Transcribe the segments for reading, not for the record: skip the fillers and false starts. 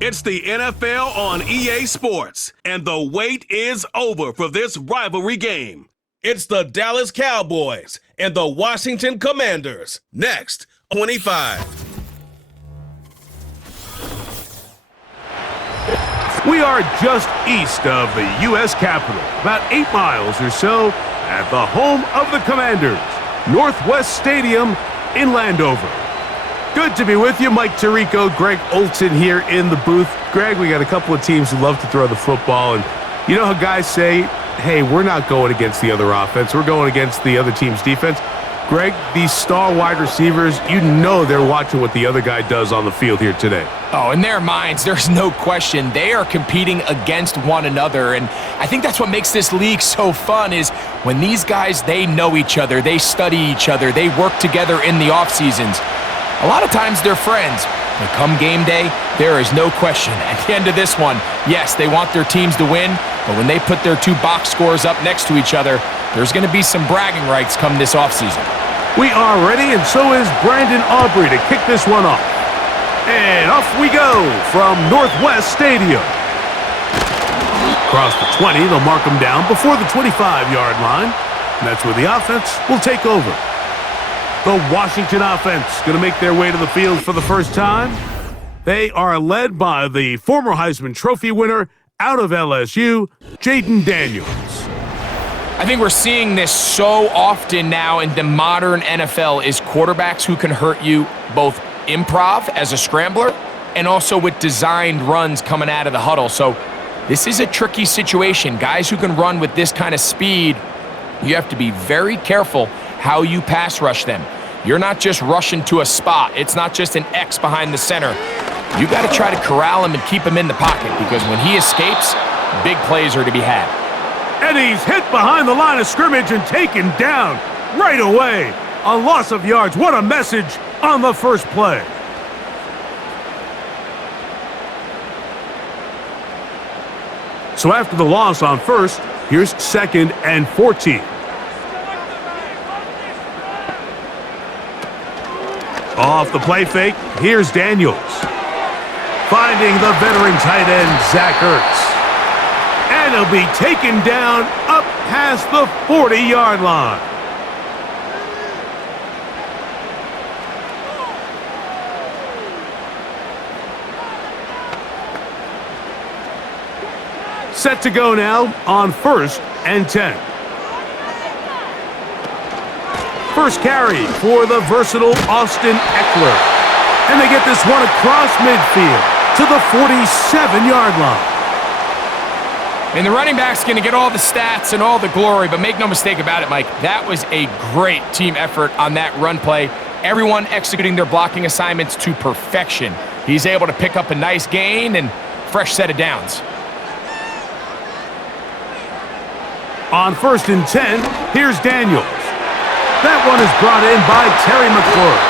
It's the NFL on EA Sports, and the wait is over for this rivalry game. It's the Dallas Cowboys and the Washington Commanders. Next, 25. We are just east of the U.S. Capitol, about 8 miles or so, at the home of the Commanders, Northwest Stadium in Landover. Good to be with you. Mike Tirico, Greg Olson here in the booth. Greg, we got a couple of teams who love to throw the football, and you know how guys say, hey, we're not going against the other offense, we're going against the other team's defense. Greg, these star wide receivers, you know they're watching what the other guy does on the field here today. Oh, in their minds, there's no question. They are competing against one another, and I think that's what makes this league so fun is when these guys, they know each other, they study each other, they work together in the off seasons. A lot of times they're friends, but come game day, there is no question. At the end of this one, yes, they want their teams to win, but when they put their 2 box scores up next to each other, there's going to be some bragging rights come this offseason. We are ready, and so is Brandon Aubrey to kick this one off. And off we go from Northwest Stadium. Across the 20, they'll mark them down before the 25-yard line, and that's where the offense will take over. The Washington offense going to make their way to the field for the first time. They are led by the former Heisman Trophy winner out of LSU, Jaden Daniels. I think we're seeing this so often now in the modern NFL is quarterbacks who can hurt you both improv as a scrambler and also with designed runs coming out of the huddle. So this is a tricky situation. Guys who can run with this kind of speed, you have to be very careful how you pass rush them. You're not just rushing to a spot. It's not just an X behind the center. You got to try to corral him and keep him in the pocket because when he escapes, big plays are to be had. And he's hit behind the line of scrimmage and taken down right away. A loss of yards. What a message on the first play. So after the loss on first, here's 2nd and 14. Off the play fake, here's Daniels. Finding the veteran tight end, Zach Ertz. And he'll be taken down up past the 40-yard line. Set to go now on 1st and 10. First carry for the versatile Austin Eckler. And they get this one across midfield to the 47-yard line. And the running back's going to get all the stats and all the glory, but make no mistake about it, Mike, that was a great team effort on that run play. Everyone executing their blocking assignments to perfection. He's able to pick up a nice gain and fresh set of downs. On 1st and 10, here's Daniels. That one is brought in by Terry McLaurin.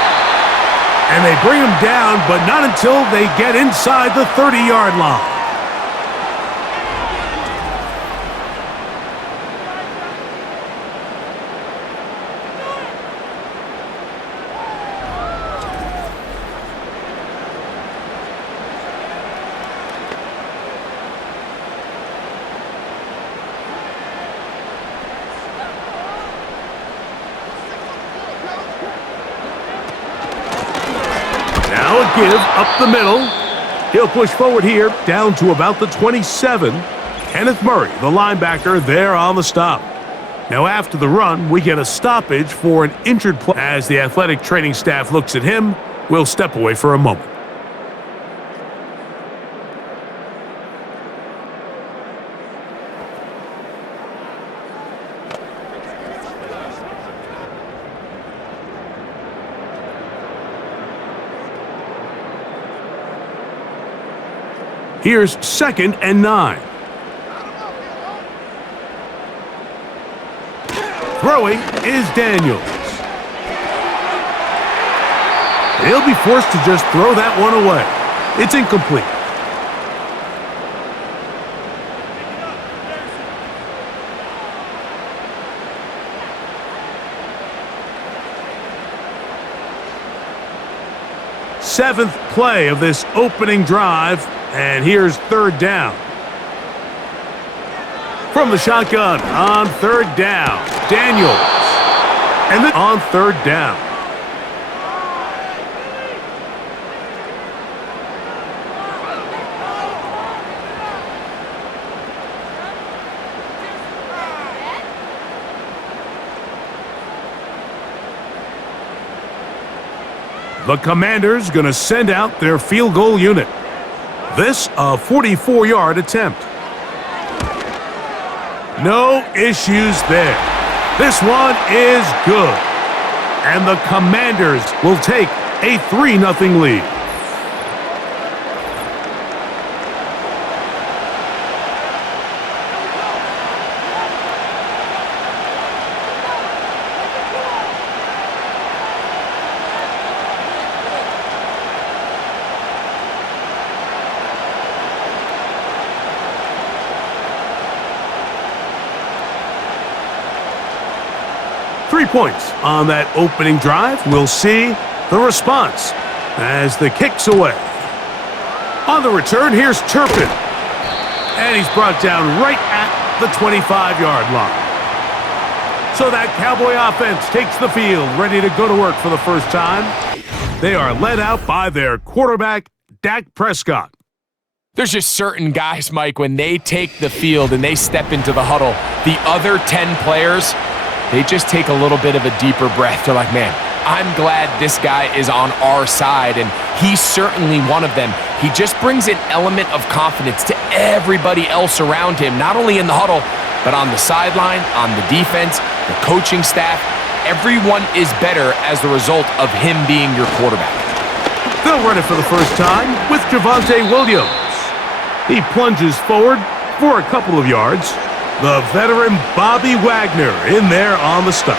And they bring him down, but not until they get inside the 30-yard line. Give up the middle. He'll push forward here down to about the 27. Kenneth Murray, the linebacker, there on the stop. Now after the run, we get a stoppage for an injured player. As the athletic training staff looks at him, we'll step away for a moment. Here's 2nd and 9. Throwing is Daniels. He'll be forced to just throw that one away. It's incomplete. Seventh play of this opening drive And here's third down. From the shotgun on third down, Daniels. And then on third down. The Commanders going to send out their field goal unit. This a 44-yard attempt. No issues there. This one is good. And the Commanders will take a 3-0 lead. Points on that opening drive. We'll see the response as the kick's away. On the return, here's Turpin. And he's brought down right at the 25-yard line. So that Cowboy offense takes the field, ready to go to work for the first time. They are led out by their quarterback, Dak Prescott. There's just certain guys, Mike, when they take the field and they step into the huddle, the other 10 players, they just take a little bit of a deeper breath. They're like, man, I'm glad this guy is on our side, and he's certainly one of them. He just brings an element of confidence to everybody else around him, not only in the huddle, but on the sideline, on the defense, the coaching staff. Everyone is better as the result of him being your quarterback. They'll run it for the first time with Javonte Williams. He plunges forward for a couple of yards. The veteran Bobby Wagner in there on the stop.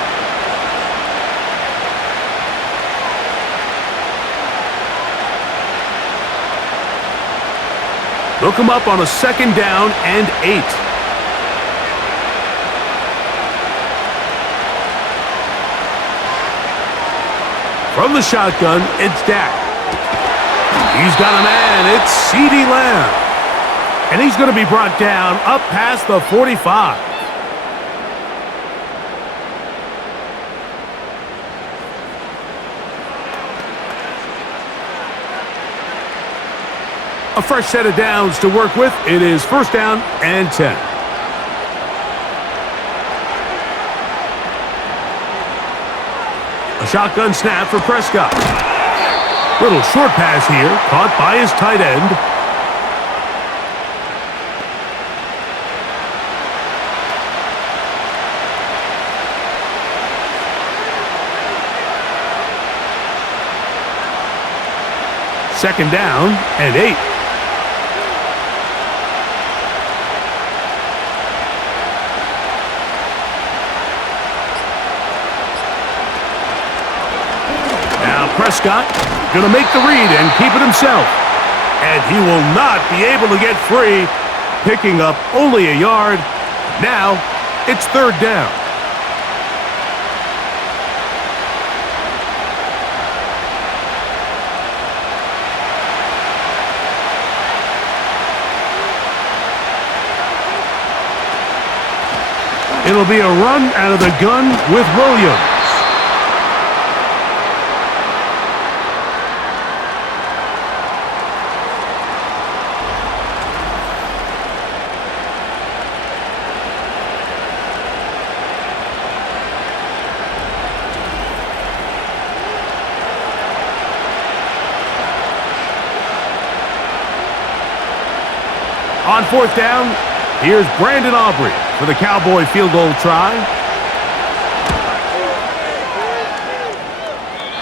They'll come up on a 2nd down and 8. From the shotgun, it's Dak. He's got a man. It's CeeDee Lamb. And he's going to be brought down up past the 45. A fresh set of downs to work with. It is 1st down and 10. A shotgun snap for Prescott. Little short pass here, caught by his tight end. Second down and 8. Now Prescott going to make the read and keep it himself. And he will not be able to get free, picking up only a yard. Now it's 3rd down. It'll be a run out of the gun with Williams. On 4th down, here's Brandon Aubrey for the Cowboy field goal try.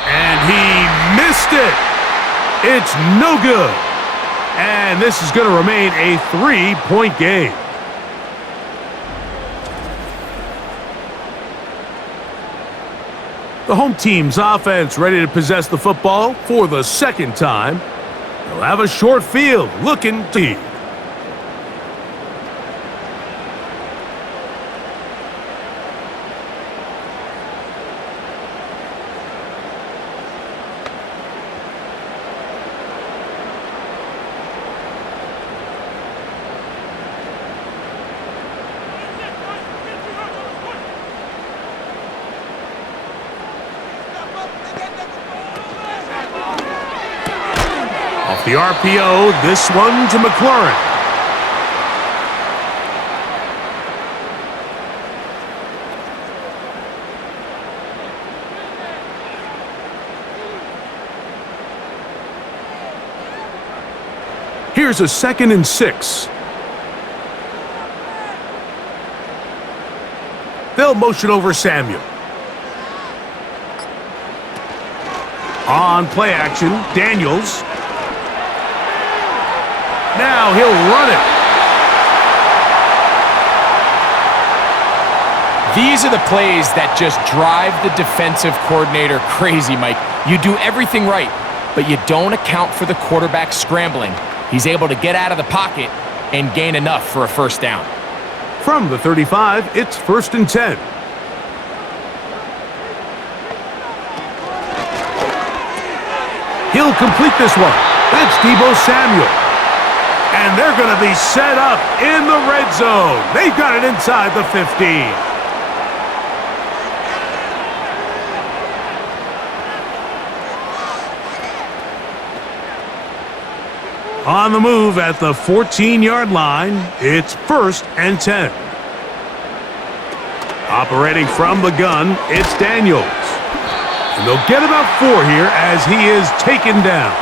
And he missed it. It's no good. And this is going to remain a 3-point game. The home team's offense ready to possess the football for the 2nd time. They'll have a short field looking deep. Off the RPO, this one to McLaurin. Here's a 2nd and 6. They'll motion over Samuel. On play action, Daniels. Now he'll run it. These are the plays that just drive the defensive coordinator crazy, Mike. You do everything right, but you don't account for the quarterback scrambling. He's able to get out of the pocket and gain enough for a first down. From the 35, it's 1st and 10. He'll complete this one. That's Deebo Samuel. And they're going to be set up in the red zone. They've got it inside the 15. On the move at the 14-yard line, it's 1st and 10. Operating from the gun, it's Daniels. And they'll get about 4 here as he is taken down.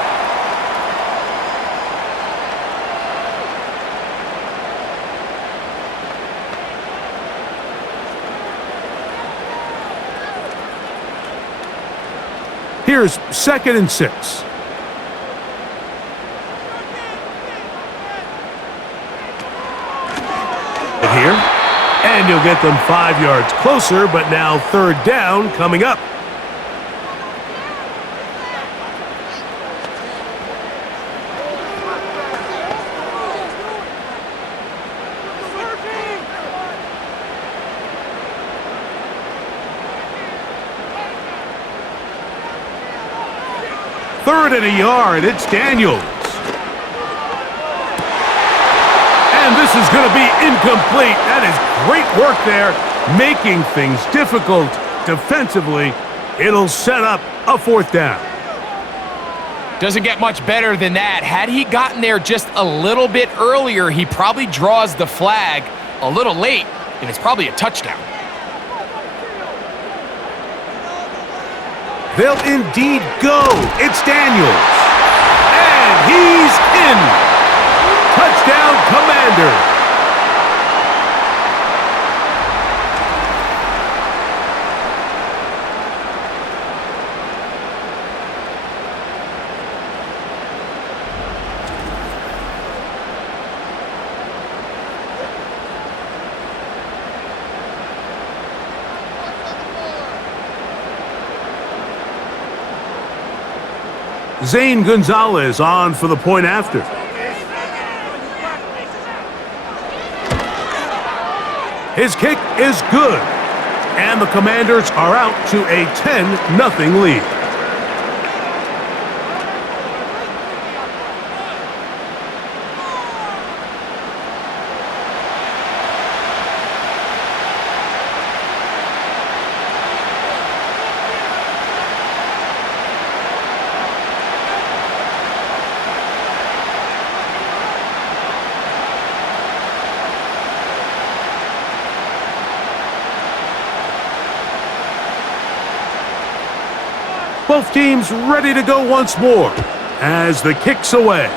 Here's 2nd and 6. Here, and you'll get them 5 yards closer, but now 3rd down coming up. Third and a yard, it's Daniels. And this is going to be incomplete. That is great work there, making things difficult defensively. It'll set up a 4th down. Doesn't get much better than that. Had he gotten there just a little bit earlier, he probably draws the flag a little late, and it's probably a touchdown. They'll indeed go. It's Daniels. And he's in. Touchdown, Commander. Zane Gonzalez on for the point after. His kick is good, and the Commanders are out to a 10-0 lead. Both teams ready to go once more as the kick's away.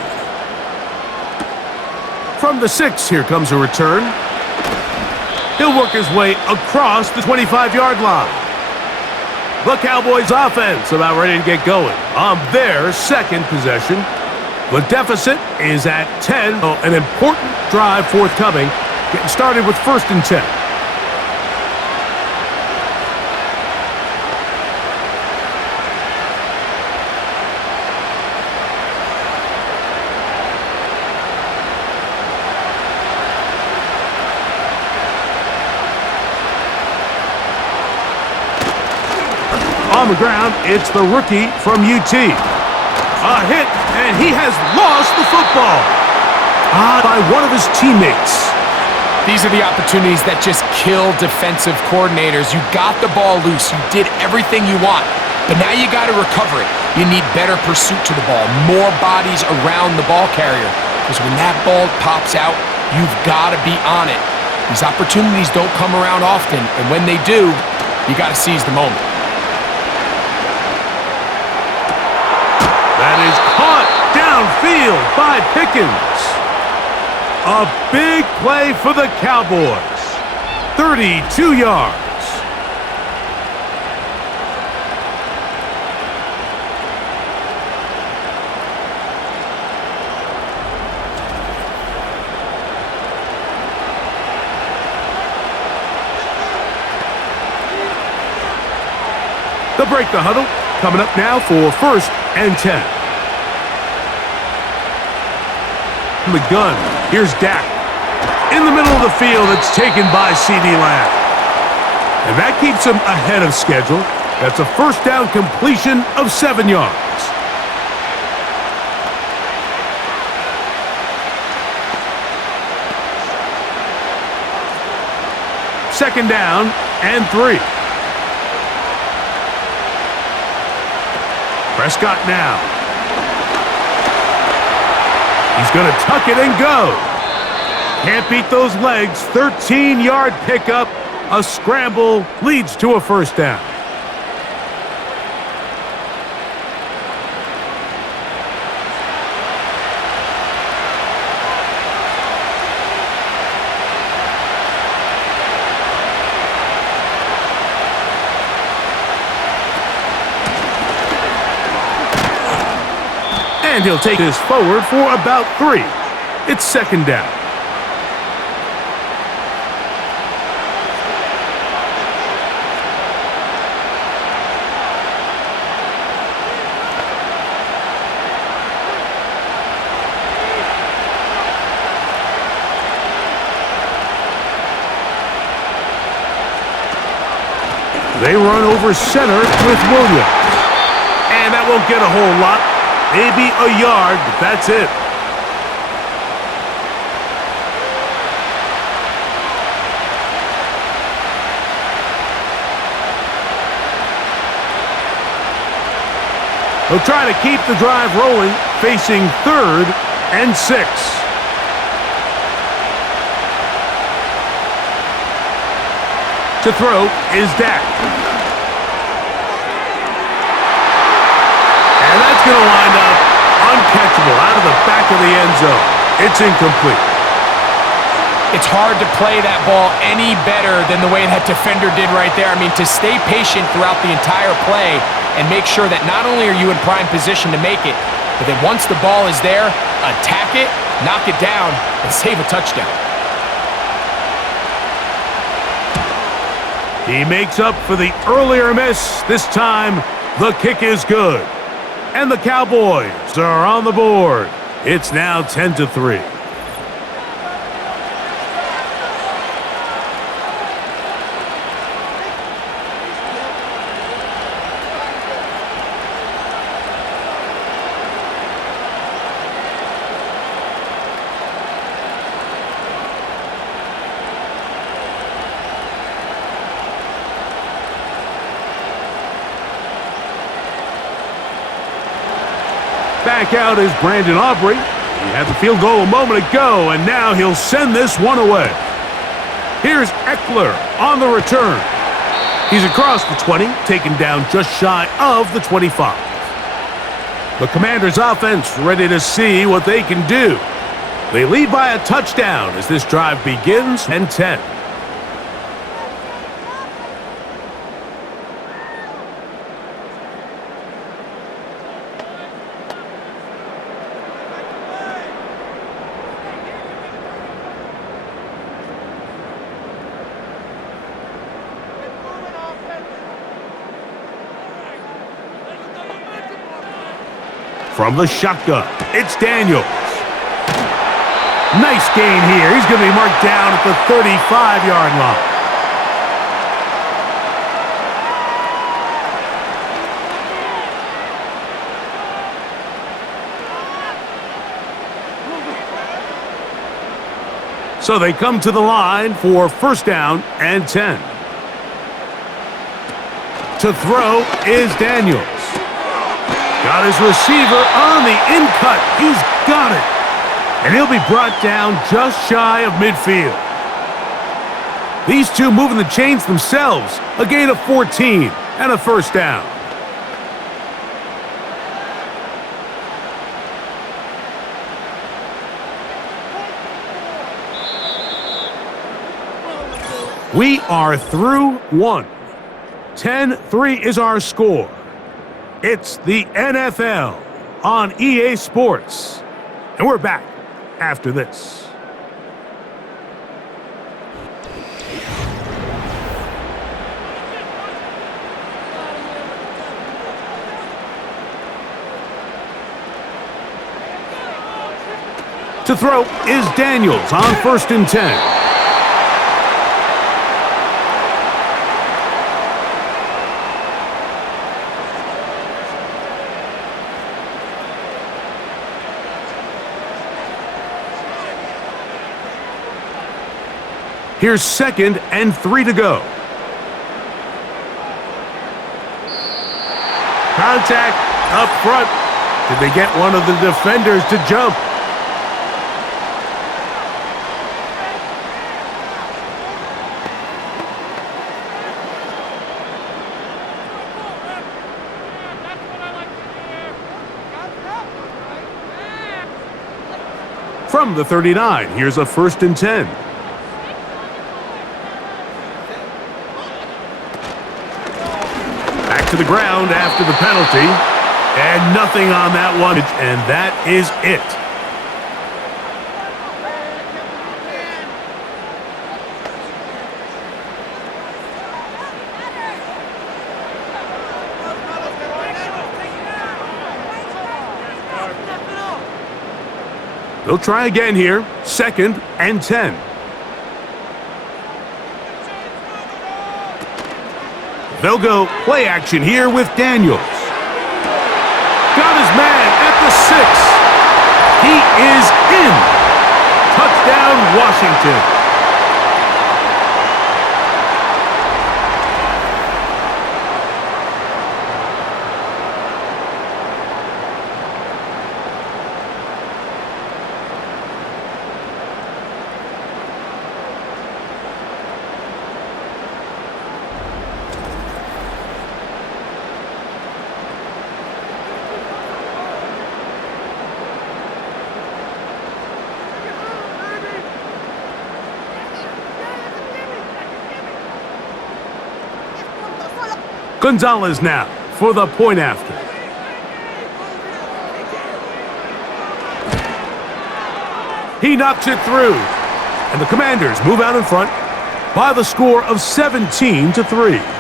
From the 6, here comes a return. He'll work his way across the 25-yard line. The Cowboys offense about ready to get going on their 2nd possession. The deficit is at 10. An important drive forthcoming, getting started with 1st and 10. On the ground, it's the rookie from UT. A hit, and he has lost the football. By one of his teammates. These are the opportunities that just kill defensive coordinators. You got the ball loose. You did everything you want. But now you got to recover it. You need better pursuit to the ball, more bodies around the ball carrier. Because when that ball pops out, you've got to be on it. These opportunities don't come around often, and when they do, you got to seize the moment. That is caught downfield by Pickens. A big play for the Cowboys. 32 yards. They'll break the huddle. Coming up now for 1st and 10. From the gun, here's Dak. In the middle of the field, it's taken by C.D. Lamb. And that keeps him ahead of schedule. That's a first down completion of 7 yards. Second down and 3. Prescott now. He's going to tuck it and go. Can't beat those legs. 13-yard pickup. A scramble leads to a first down. And he'll take this forward for about 3. It's second down. They run over center with Williams. And that won't get a whole lot. Maybe a yard, but that's it. They'll try to keep the drive rolling, facing 3rd and 6. To throw is Dak. And that's going to wind up uncatchable out of the back of the end zone. It's incomplete. It's hard to play that ball any better than the way that defender did right there. I mean, to stay patient throughout the entire play and make sure that not only are you in prime position to make it, but that once the ball is there, attack it, knock it down, and save a touchdown. He makes up for the earlier miss. This time, the kick is good. And the Cowboys are on the board. It's now 10-3. Back out is Brandon Aubrey. He had the field goal a moment ago, and now he'll send this one away. Here's Eckler on the return. He's across the 20, taken down just shy of the 25. The Commanders' offense ready to see what they can do. They lead by a touchdown as this drive begins, 10-10. From the shotgun, it's Daniels. Nice gain here. He's going to be marked down at the 35-yard line. So they come to the line for first down and 10. To throw is Daniels. Got his receiver on the in-cut. He's got it. And he'll be brought down just shy of midfield. These two moving the chains themselves. A gain of 14 and a first down. We are through one. 10-3 is our score. It's the NFL on EA Sports. And we're back after this. To throw is Daniels on 1st and 10. Here's 2nd and 3 to go. Contact up front. Did they get one of the defenders to jump? From the 39, here's a 1st and 10. To the ground after the penalty, and nothing on that one, and that is it. They'll try again here, 2nd and 10. They'll go play action here with Daniels. Got his man at the 6. He is in. Touchdown, Washington. Gonzalez now for the point after. He knocks it through, and the Commanders move out in front by the score of 17-3.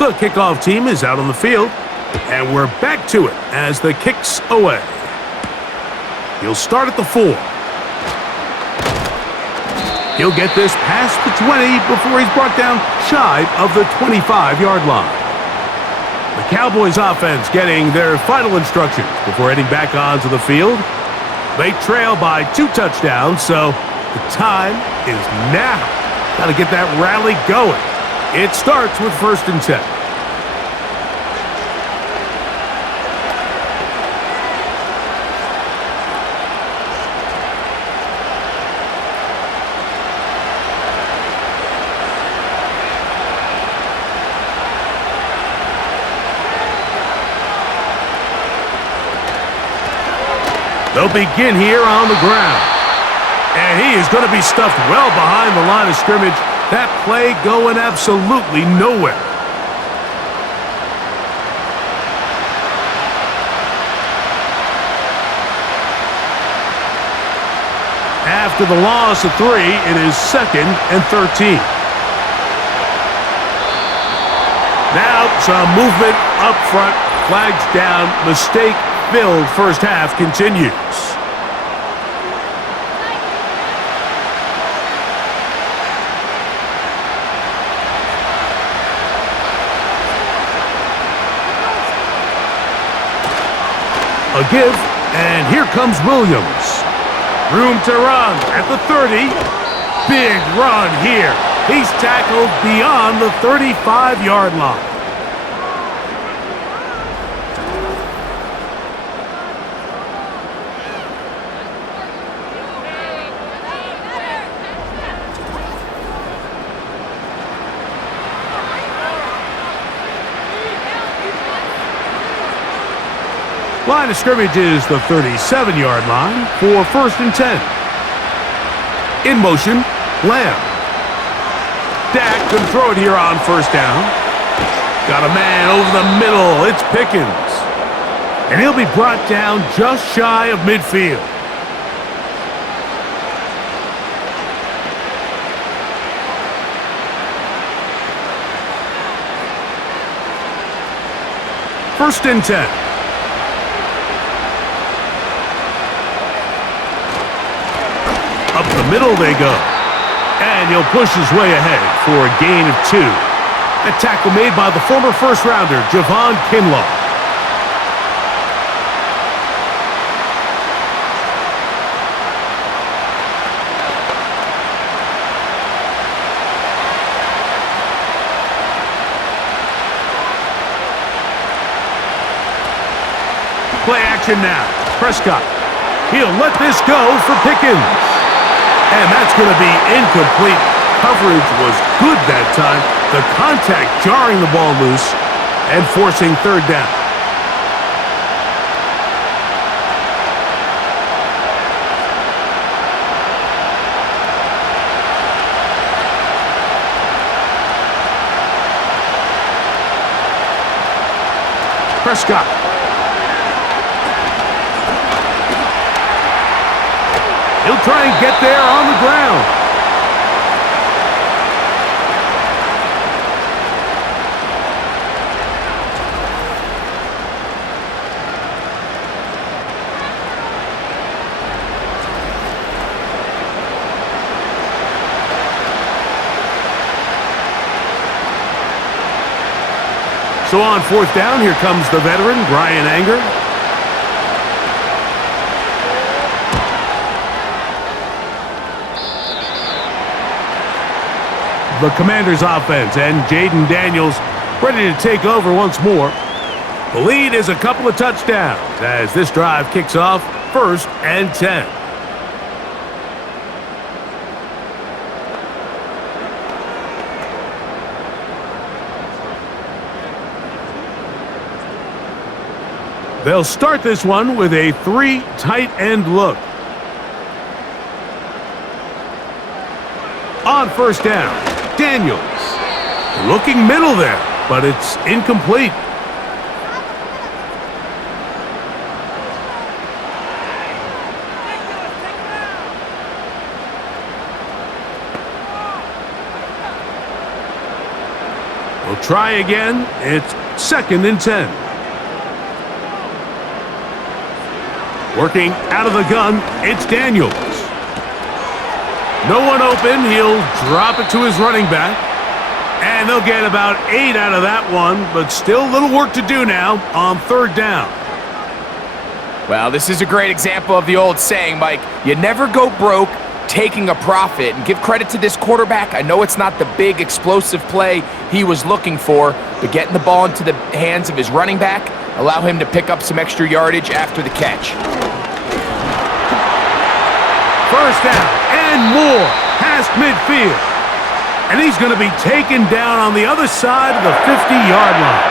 The kickoff team is out on the field, and we're back to it as the kick's away. He'll start at the 4. He'll get this past the 20 before he's brought down shy of the 25-yard line. The Cowboys offense getting their final instructions before heading back onto the field. They trail by 2 touchdowns, so the time is now. Got to get that rally going. It starts with 1st and 10. They'll begin here on the ground. And he is going to be stuffed well behind the line of scrimmage. That play going absolutely nowhere. After the loss of 3, it is 2nd and 13. Now Now some movement up front. Flags down. Mistake-filled first half continues. A give, and here comes Williams. Room to run at the 30. Big run here. He's tackled beyond the 35-yard line. Line of scrimmage is the 37-yard line for 1st and 10. In motion, Lamb. Dak can throw it here on 1st down. Got a man over the middle. It's Pickens. And he'll be brought down just shy of midfield. First and 10. Up the middle they go. And he'll push his way ahead for a gain of 2. A tackle made by the former first-rounder, Javon Kinlaw. Play action now. Prescott. He'll let this go for Pickens. And that's going to be incomplete. Coverage was good that time. The contact jarring the ball loose and forcing 3rd down. Prescott. He'll try and get there on the ground. So on 4th down, here comes the veteran, Brian Anger. The Commanders' offense and Jaden Daniels ready to take over once more. The lead is a couple of touchdowns as this drive kicks off 1st and 10. They'll start this one with a 3 tight end look. On 1st down. Daniels looking middle there, but it's incomplete. We'll try again. It's 2nd and 10. Working out of the gun, it's Daniels. No one open. He'll drop it to his running back. And they'll get about 8 out of that one, but still a little work to do now on 3rd down. Well, this is a great example of the old saying, Mike, you never go broke taking a profit. And give credit to this quarterback. I know it's not the big explosive play he was looking for, but getting the ball into the hands of his running back, allow him to pick up some extra yardage after the catch. 1st down and more past midfield. And he's going to be taken down on the other side of the 50-yard line.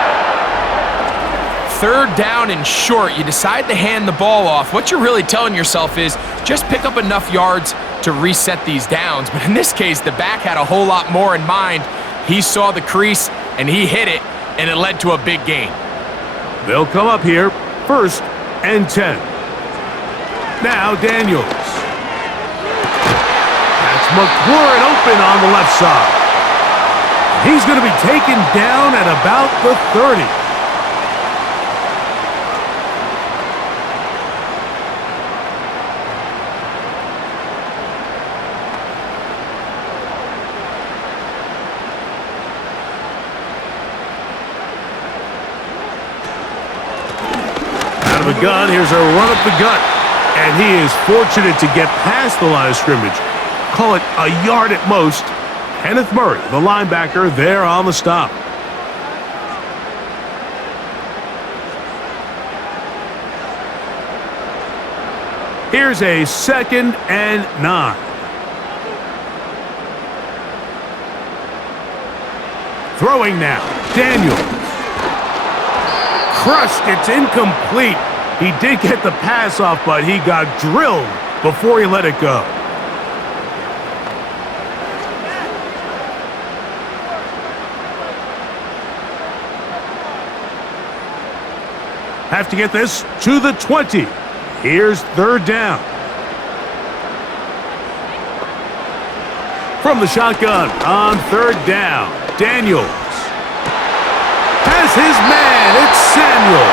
3rd down and short. You decide to hand the ball off. What you're really telling yourself is just pick up enough yards to reset these downs. But in this case, the back had a whole lot more in mind. He saw the crease, and he hit it, and it led to a big gain. They'll come up here 1st and 10. Now Daniels. That's McLaurin open on the left side. He's going to be taken down at about the 30. Out of a gun, here's a run up the gut. And he is fortunate to get past the line of scrimmage. Call it a yard at most. Kenneth Murray, the linebacker, there on the stop. Here's a 2nd and 9. Throwing now, Daniels. Crushed, it's incomplete. He did get the pass off, but he got drilled before he let it go. Have to get this to the 20. Here's 3rd down. From the shotgun on 3rd down, Daniels has his man. It's Samuel.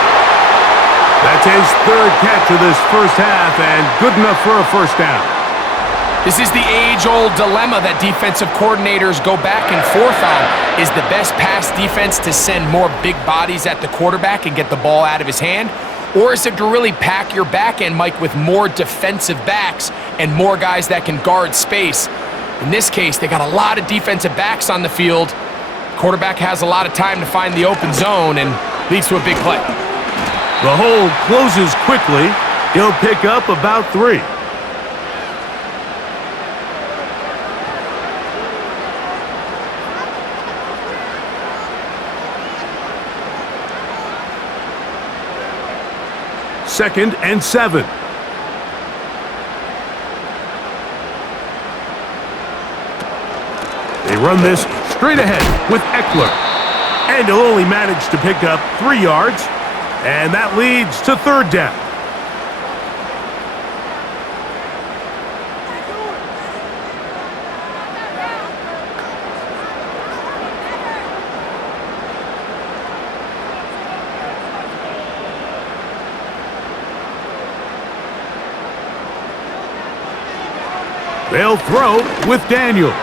That's his 3rd catch of this first half and good enough for a first down. This is the age-old dilemma that defensive coordinators go back and forth on. Is the best pass defense to send more big bodies at the quarterback and get the ball out of his hand? Or is it to really pack your back end, Mike, with more defensive backs and more guys that can guard space? In this case, they got a lot of defensive backs on the field. Quarterback has a lot of time to find the open zone and leads to a big play. The hole closes quickly. He'll pick up about 3. Second and 7. They run this straight ahead with Eckler. And he'll only manage to pick up 3 yards. And that leads to 3rd down. They'll throw with Daniels.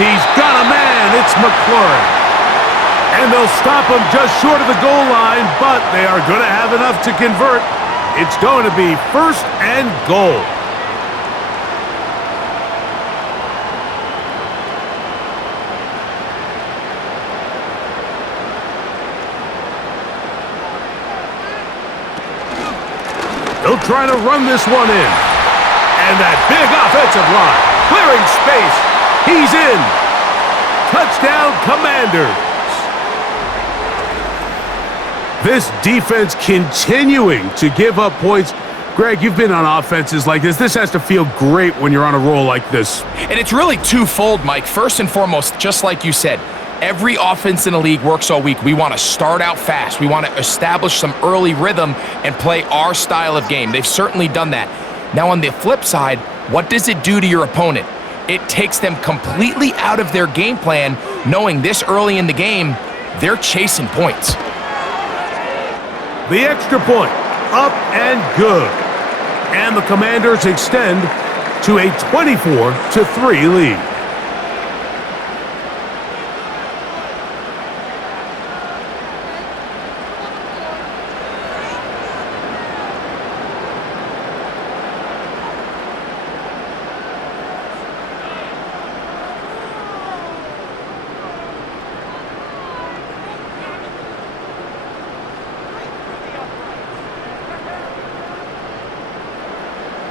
He's got a man. It's McLaurin. And they'll stop him just short of the goal line, but they are going to have enough to convert. It's going to be 1st and goal. They'll try to run this one in. And that big offensive line, clearing space. He's in. Touchdown, Commanders. This defense continuing to give up points. Greg, you've been on offenses like this. This has to feel great when you're on a roll like this. And it's really twofold, Mike. First and foremost, just like you said, every offense in the league works all week. We want to start out fast. We want to establish some early rhythm and play our style of game. They've certainly done that. Now, on the flip side, what does it do to your opponent? It takes them completely out of their game plan, knowing this early in the game, they're chasing points. The extra point, up and good. And the Commanders extend to a 24-3 lead.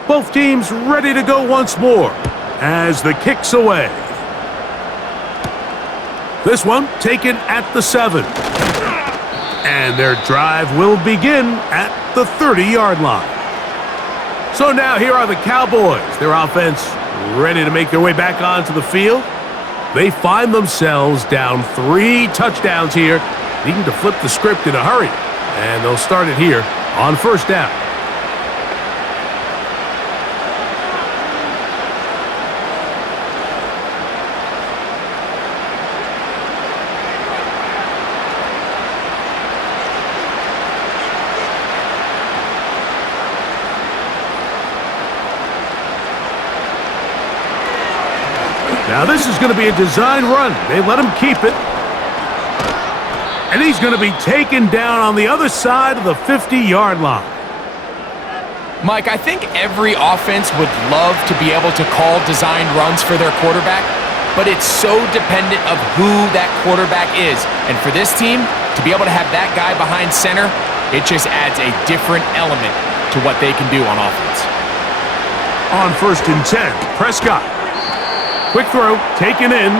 Both teams ready to go once more as the kick's away. This one taken at the 7. And their drive will begin at the 30-yard line. So now here are the Cowboys. Their offense ready to make their way back onto the field. They find themselves down 3 touchdowns here, needing to flip the script in a hurry. And they'll start it here on 1st down. Now this is going to be a design run. They let him keep it. And he's going to be taken down on the other side of the 50-yard line. Mike, I think every offense would love to be able to call designed runs for their quarterback, but it's so dependent of who that quarterback is. And for this team, to be able to have that guy behind center, it just adds a different element to what they can do on offense. On 1st and 10, Prescott. Quick throw, taken in.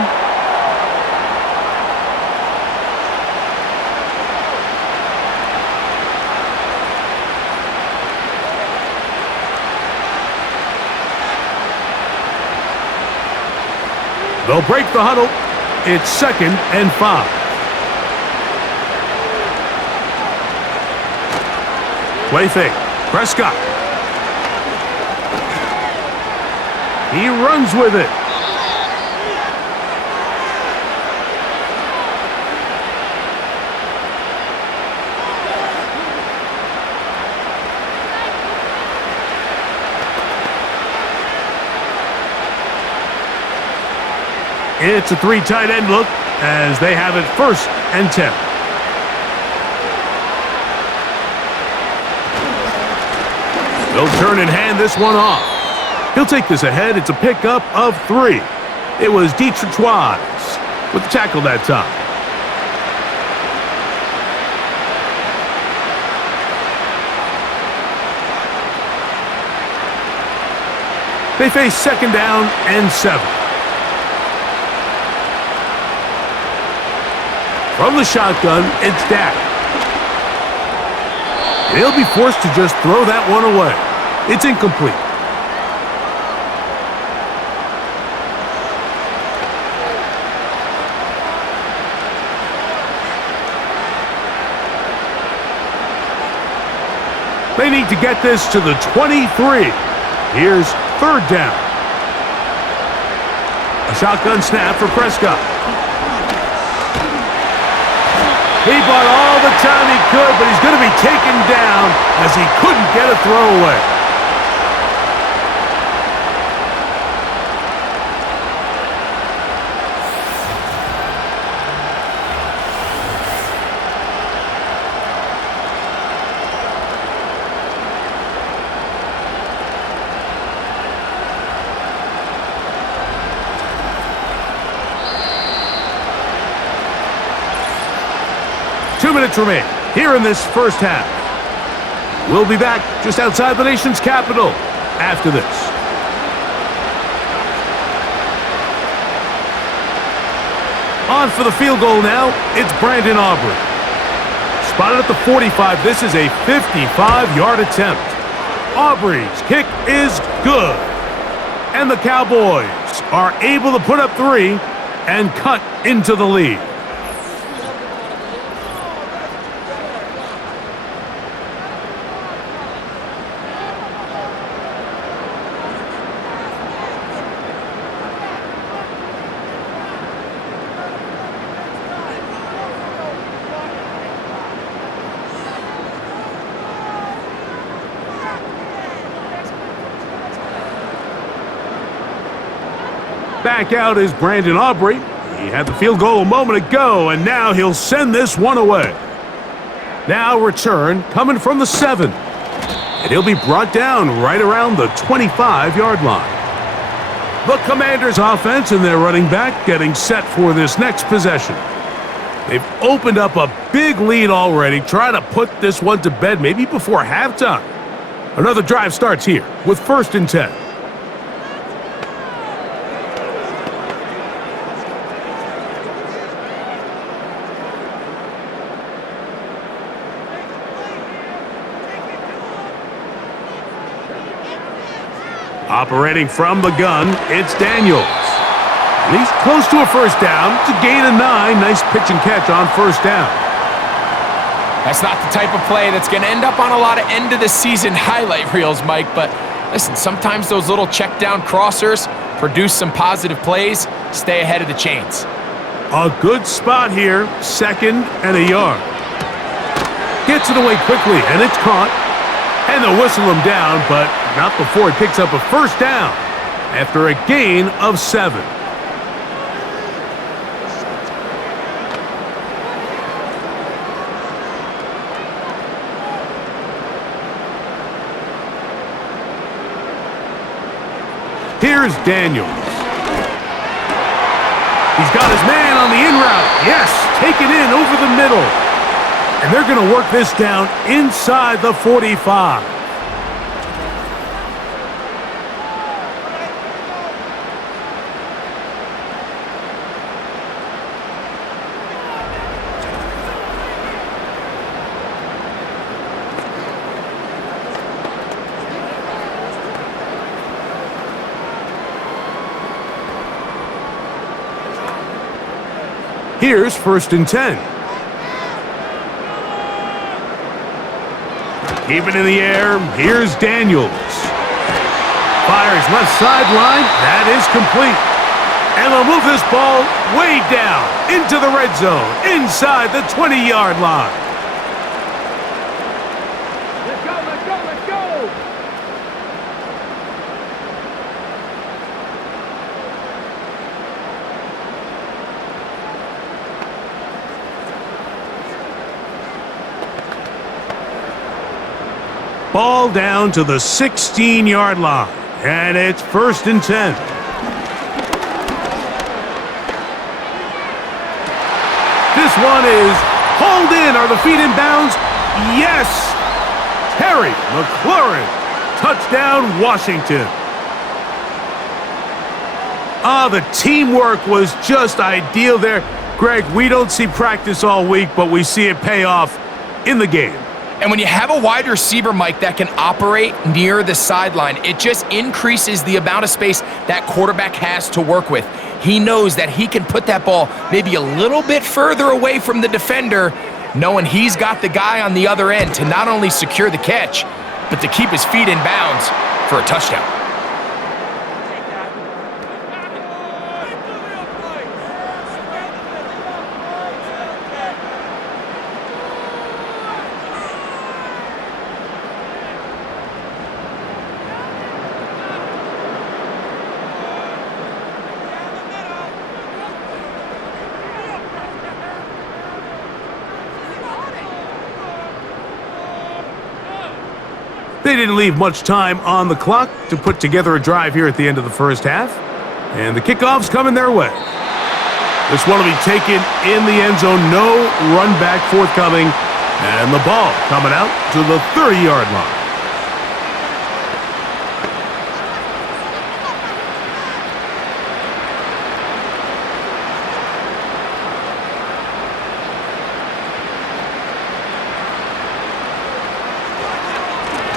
They'll break the huddle. It's 2nd and 5. Play fake. Prescott. He runs with it. It's a 3 tight end look as they have it 1st and 10. They'll turn and hand this one off. He'll take this ahead. It's a pickup of 3. It was Dietrich Wise with the tackle that time. They face 2nd down and 7. From the shotgun, it's Dak. He'll be forced to just throw that one away. It's incomplete. They need to get this to the 23. Here's 3rd down. A shotgun snap for Prescott. He bought all the time he could, but he's going to be taken down as he couldn't get a throwaway. Remain here in this first half. We'll be back just outside the nation's capital after this. On for the field goal now, it's Brandon Aubrey. Spotted at the 45, this is a 55-yard attempt. Aubrey's kick is good. And the Cowboys are able to put up 3 and cut into the lead. Back out is Brandon Aubrey. He had the field goal a moment ago, and now he'll send this one away. Now return coming from the 7. And he'll be brought down right around the 25-yard line. The Commanders' offense and their running back getting set for this next possession. They've opened up a big lead already. Try to put this one to bed maybe before halftime. Another drive starts here with 1st and 10. Operating from the gun, it's Daniels. And he's close to a 1st down. It's a gain of 9. Nice pitch and catch on 1st down. That's not the type of play that's going to end up on a lot of end-of-the-season highlight reels, Mike. But listen, sometimes those little check-down crossers produce some positive plays. Stay ahead of the chains. A good spot here. 2nd and a yard. Gets it away quickly, and it's caught. And they'll whistle him down, but not before he picks up a 1st down after a gain of 7. Here's Daniels. He's got his man on the in route. Yes, take it in over the middle. And they're going to work this down inside the 45. Here's 1st and 10. Keep it in the air. Here's Daniels. Fires left sideline. That is complete. And they'll move this ball way down into the red zone, inside the 20-yard line. Let's go, let's go, let's go! Ball down to the 16-yard line, and it's 1st and 10. This one is hauled in. Are the feet in bounds? Yes! Terry McLaurin. Touchdown, Washington. The teamwork was just ideal there. Greg, we don't see practice all week, but we see it pay off in the game. And when you have a wide receiver, Mike, that can operate near the sideline, it just increases the amount of space that quarterback has to work with. He knows that he can put that ball maybe a little bit further away from the defender, knowing he's got the guy on the other end to not only secure the catch, but to keep his feet in bounds for a touchdown. They didn't leave much time on the clock to put together a drive here at the end of the first half. And the kickoff's coming their way. This one will be taken in the end zone. No run back forthcoming. And the ball coming out to the 30-yard line.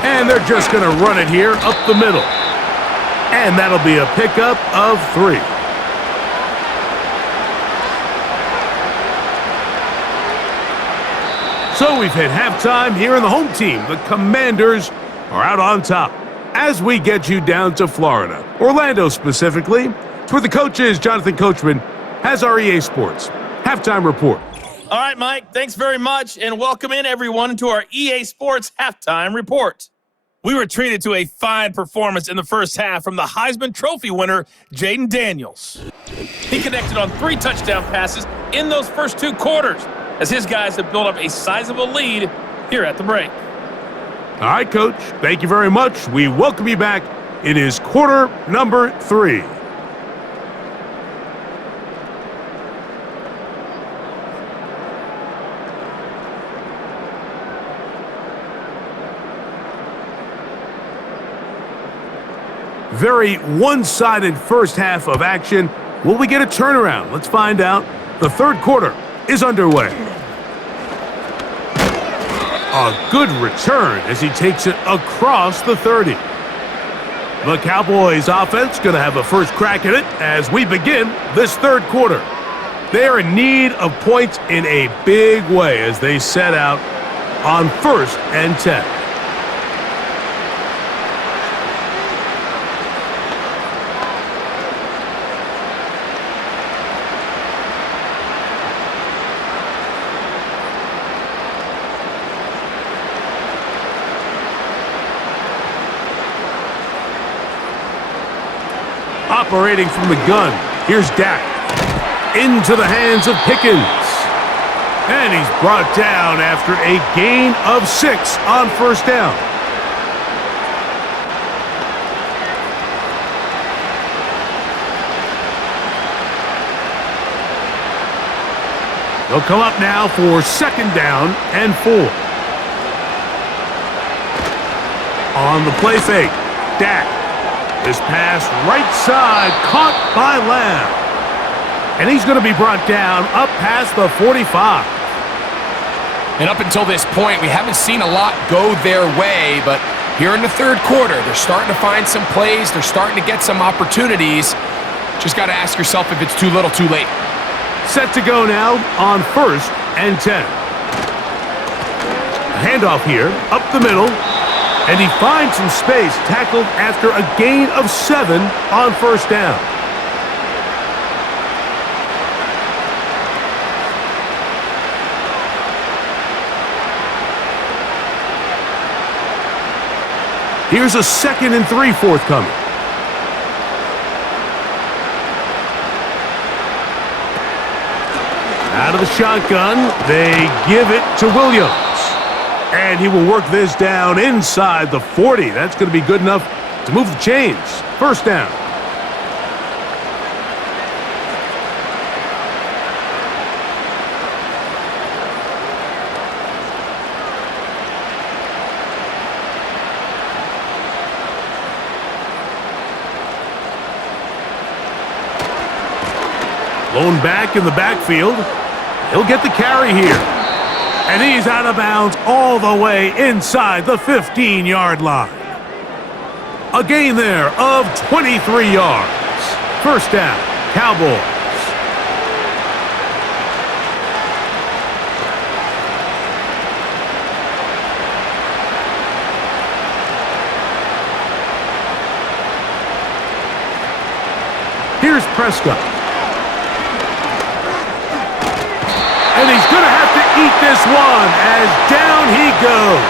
And they're just going to run it here up the middle. And that'll be a pickup of 3. So we've hit halftime here in the home team. The Commanders are out on top. As we get you down to Florida, Orlando specifically, it's where the coach is. Jonathan Coachman has our EA Sports halftime report. All right, Mike, thanks very much, and welcome in everyone to our EA Sports halftime report. We were treated to a fine performance in the first half from the Heisman Trophy winner, Jaden Daniels. He connected on 3 touchdown passes in those first 2 quarters, as his guys have built up a sizable lead here at the break. All right, Coach, thank you very much. We welcome you back. It is quarter number 3. Very one-sided first half of action. Will we get a turnaround? Let's find out. The third quarter is underway. A good return as he takes it across the 30. The Cowboys offense going to have a first crack at it as we begin this third quarter. They are in need of points in a big way as they set out on 1st and 10. Operating from the gun, here's Dak. Into the hands of Pickens. And he's brought down after a gain of 6 on first down. They'll come up now for 2nd down and 4. On the play fake, Dak. This pass right side caught by Lamb. And he's going to be brought down up past the 45. And up until this point, we haven't seen a lot go their way, but here in the 3rd quarter, they're starting to find some plays. They're starting to get some opportunities. Just got to ask yourself if it's too little, too late. Set to go now on 1st and 10. A handoff here, up the middle, and he finds some space, tackled after a gain of 7 on 1st down. Here's a 2nd and 3 forthcoming. Out of the shotgun, they give it to Williams. And he will work this down inside the 40. That's going to be good enough to move the chains. 1st down. Blown back in the backfield. He'll get the carry here. And he's out of bounds all the way inside the 15-yard line. A gain there of 23 yards. 1st down, Cowboys. Here's Prescott. And he's going to have to eat this one as down he goes.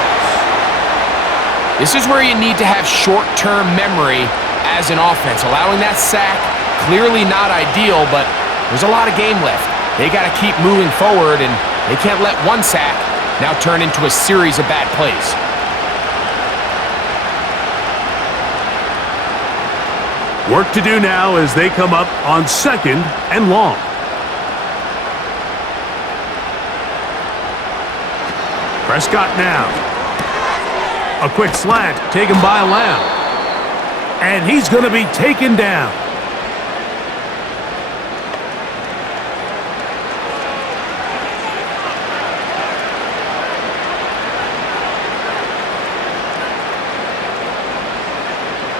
This is where you need to have short-term memory as an offense. Allowing that sack, clearly not ideal, but there's a lot of game left. They got to keep moving forward, and they can't let one sack now turn into a series of bad plays. Work to do now as they come up on 2nd and long. Prescott now. A quick slant taken by Lamb. And he's going to be taken down.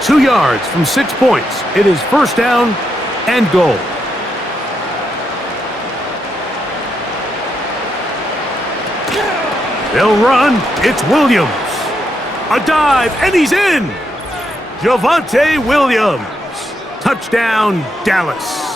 Two yards from 6 points. It is 1st down and goal. They'll run. It's Williams. A dive, and he's in. Javonte Williams. Touchdown, Dallas.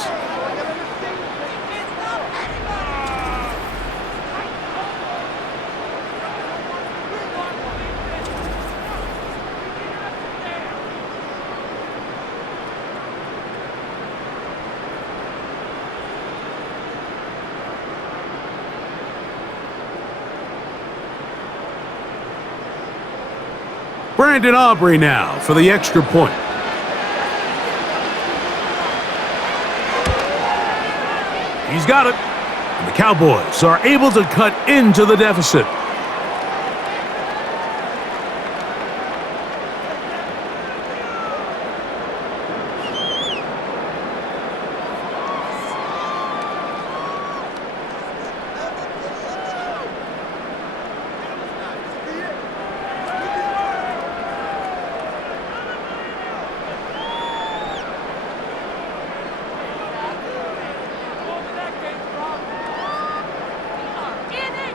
Brandon Aubrey now for the extra point. He's got it. And the Cowboys are able to cut into the deficit.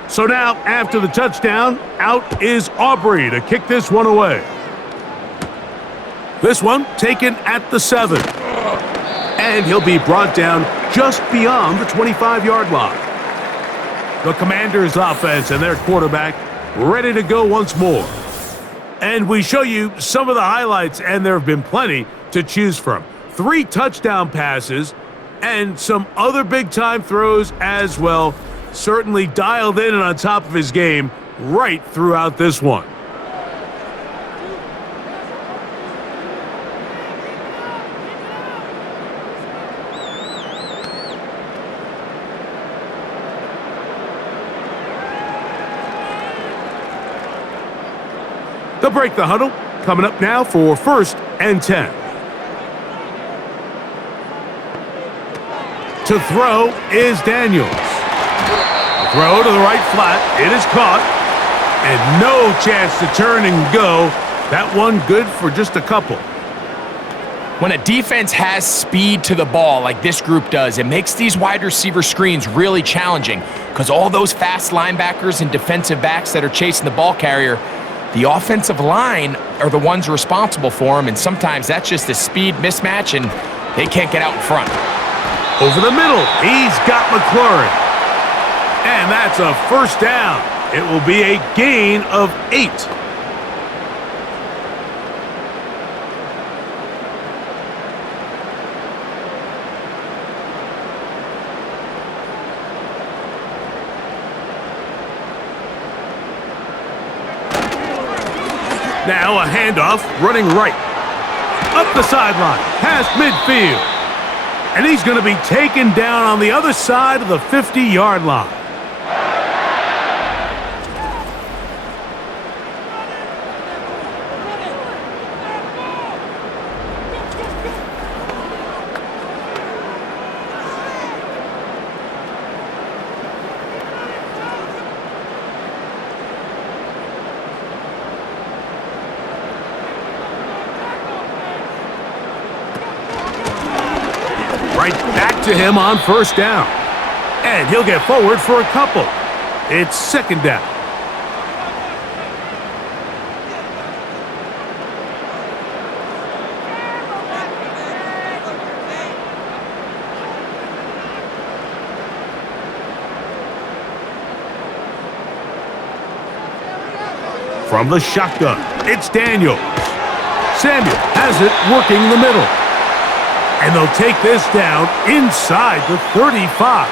So now, after the touchdown, out is Aubrey to kick this one away. This one taken at the 7. And he'll be brought down just beyond the 25-yard line. The Commanders' offense and their quarterback ready to go once more. And we show you some of the highlights, and there have been plenty to choose from. 3 touchdown passes and some other big-time throws as well. Certainly dialed in and on top of his game right throughout this one. They'll break the huddle. Coming up now for 1st and 10. To throw is Daniels. Throw to the right flat. It is caught. And no chance to turn and go. That one good for just a couple. When a defense has speed to the ball like this group does, it makes these wide receiver screens really challenging because all those fast linebackers and defensive backs that are chasing the ball carrier, the offensive line are the ones responsible for them, and sometimes that's just a speed mismatch, and they can't get out in front. Over the middle, he's got McLaurin. And that's a 1st down. It will be a gain of 8. Now a handoff, running right. Up the sideline, past midfield. And he's going to be taken down on the other side of the 50-yard line. Right back to him on 1st down. And he'll get forward for a couple. It's 2nd down. From the shotgun, it's Daniels. Samuel has it working the middle. And they'll take this down inside the 35.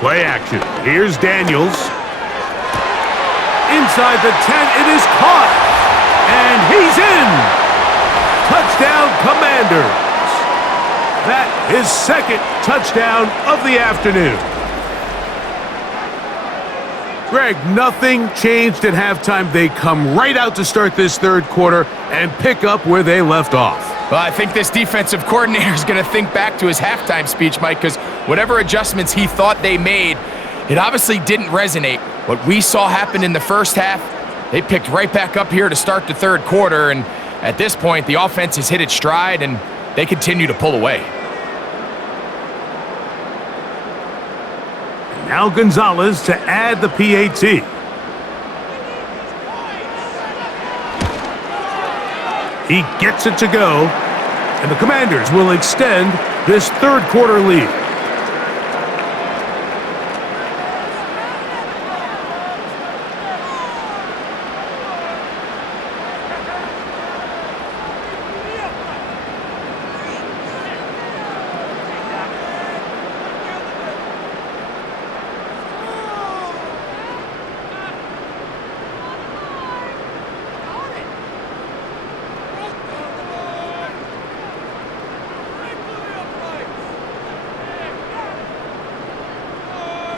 Play action. Here's Daniels. Inside the 10, it is caught. And he's in. Touchdown, Commanders. That is 2nd touchdown of the afternoon. Greg, nothing changed at halftime. They come right out to start this 3rd quarter and pick up where they left off. Well, I think this defensive coordinator is going to think back to his halftime speech, Mike, because whatever adjustments he thought they made, it obviously didn't resonate. What we saw happen in the 1st half, they picked right back up here to start the 3rd quarter, and at this point, the offense has hit its stride, and they continue to pull away. Now Gonzalez to add the PAT. He gets it to go, and the Commanders will extend this 3rd quarter lead.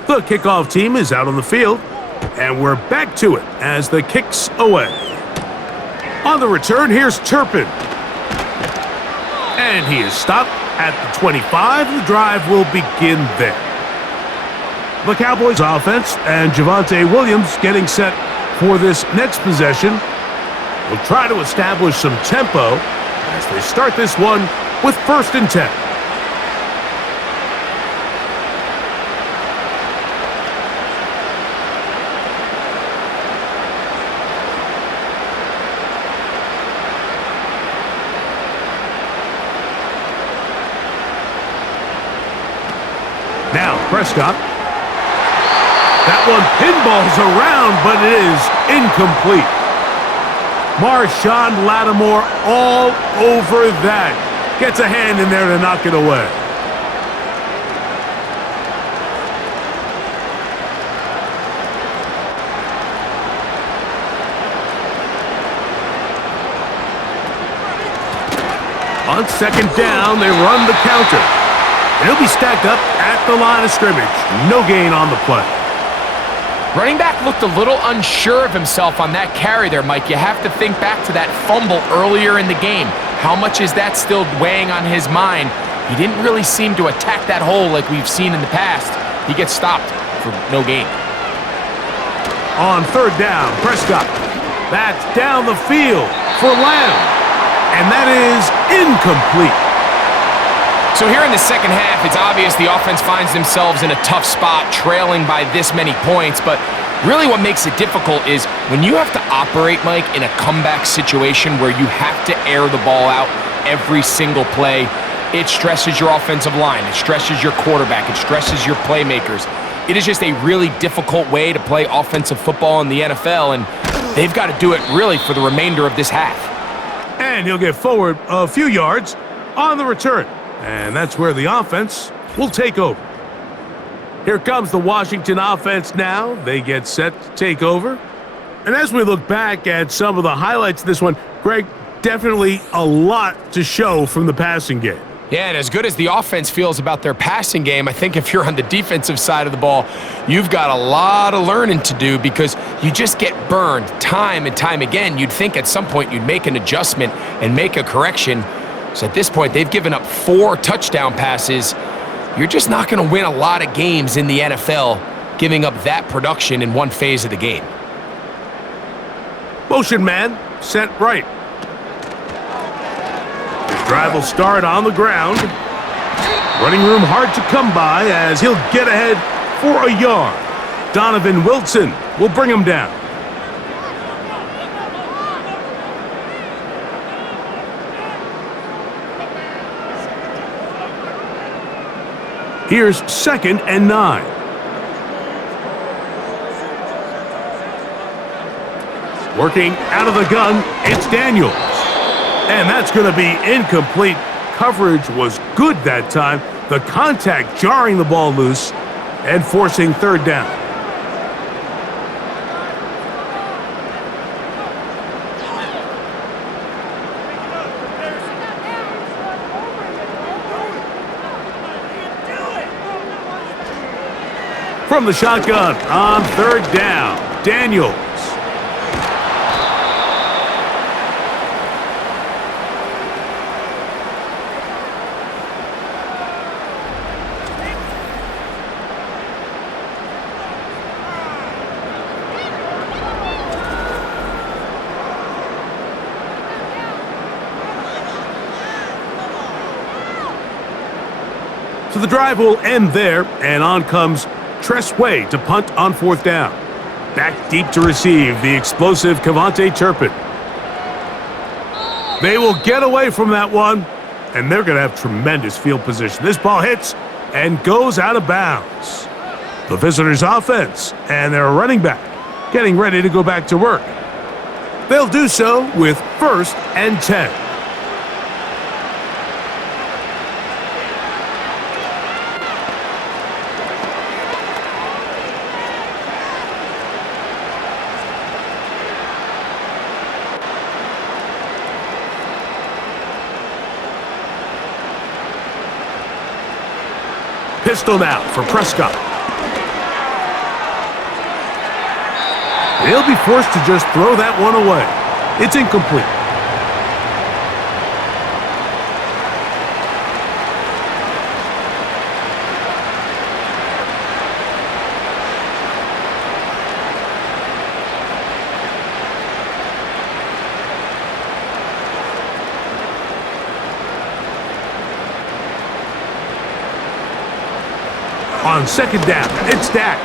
The kickoff team is out on the field, and we're back to it as the kick's away. On the return, here's Turpin. And he is stopped at the 25. The drive will begin there. The Cowboys offense and Javonte Williams getting set for this next possession. Will try to establish some tempo as they start this one with 1st and 10. Now Prescott. That one pinballs around, but it is incomplete. Marshawn Lattimore all over that. Gets a hand in there to knock it away. On second down, they run the counter. And he'll be stacked up at the line of scrimmage. No gain on the play. Running back looked a little unsure of himself on that carry there, Mike. You have to think back to that fumble earlier in the game. How much is that still weighing on his mind? He didn't really seem to attack that hole like we've seen in the past. He gets stopped for no gain. On third down, Prescott. That's down the field for Lamb. And that is incomplete. So here in the second half, it's obvious the offense finds themselves in a tough spot, trailing by this many points. But really what makes it difficult is when you have to operate, Mike, in a comeback situation where you have to air the ball out every single play, it stresses your offensive line. It stresses your quarterback. It stresses your playmakers. It is just a really difficult way to play offensive football in the NFL, and they've got to do it really for the remainder of this half. And he'll get forward a few yards on the return. And that's where the offense will take over. Here comes the Washington offense now. They get set to take over. And as we look back at some of the highlights of this one, Greg, definitely a lot to show from the passing game. Yeah, and as good as the offense feels about their passing game, I think if you're on the defensive side of the ball, you've got a lot of learning to do because you just get burned time and time again. You'd think at some point you'd make an adjustment and make a correction. So at this point, they've given up 4 touchdown passes. You're just not going to win a lot of games in the NFL giving up that production in one phase of the game. Motion man, sent right. His drive will start on the ground. Running room hard to come by as he'll get ahead for a yard. Donovan Wilson will bring him down. Here's 2nd and 9. Working out of the gun, it's Daniels. And that's going to be incomplete. Coverage was good that time. The contact jarring the ball loose and forcing 3rd down. From the shotgun on 3rd down, Daniels. So the drive will end there, and on comes Way to punt on 4th down. Back deep to receive the explosive Cavante Turpin. They will get away from that one, and they're going to have tremendous field position. This ball hits and goes out of bounds. The visitors' offense and their running back getting ready to go back to work. They'll do so with 1st and 10. Pistol now for Prescott. They'll be forced to just throw that one away. It's incomplete. On 2nd down, it's Dak.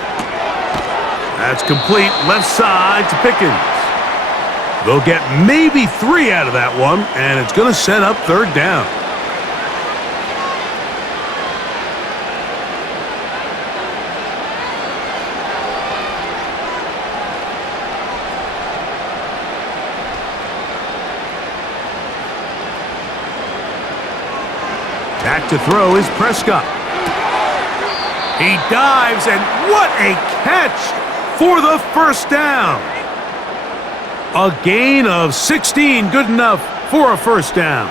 That's complete, left side to Pickens. They'll get maybe 3 out of that one, and it's going to set up 3rd down. Back to throw is Prescott. He dives, and what a catch for the 1st down. A gain of 16, good enough for a 1st down.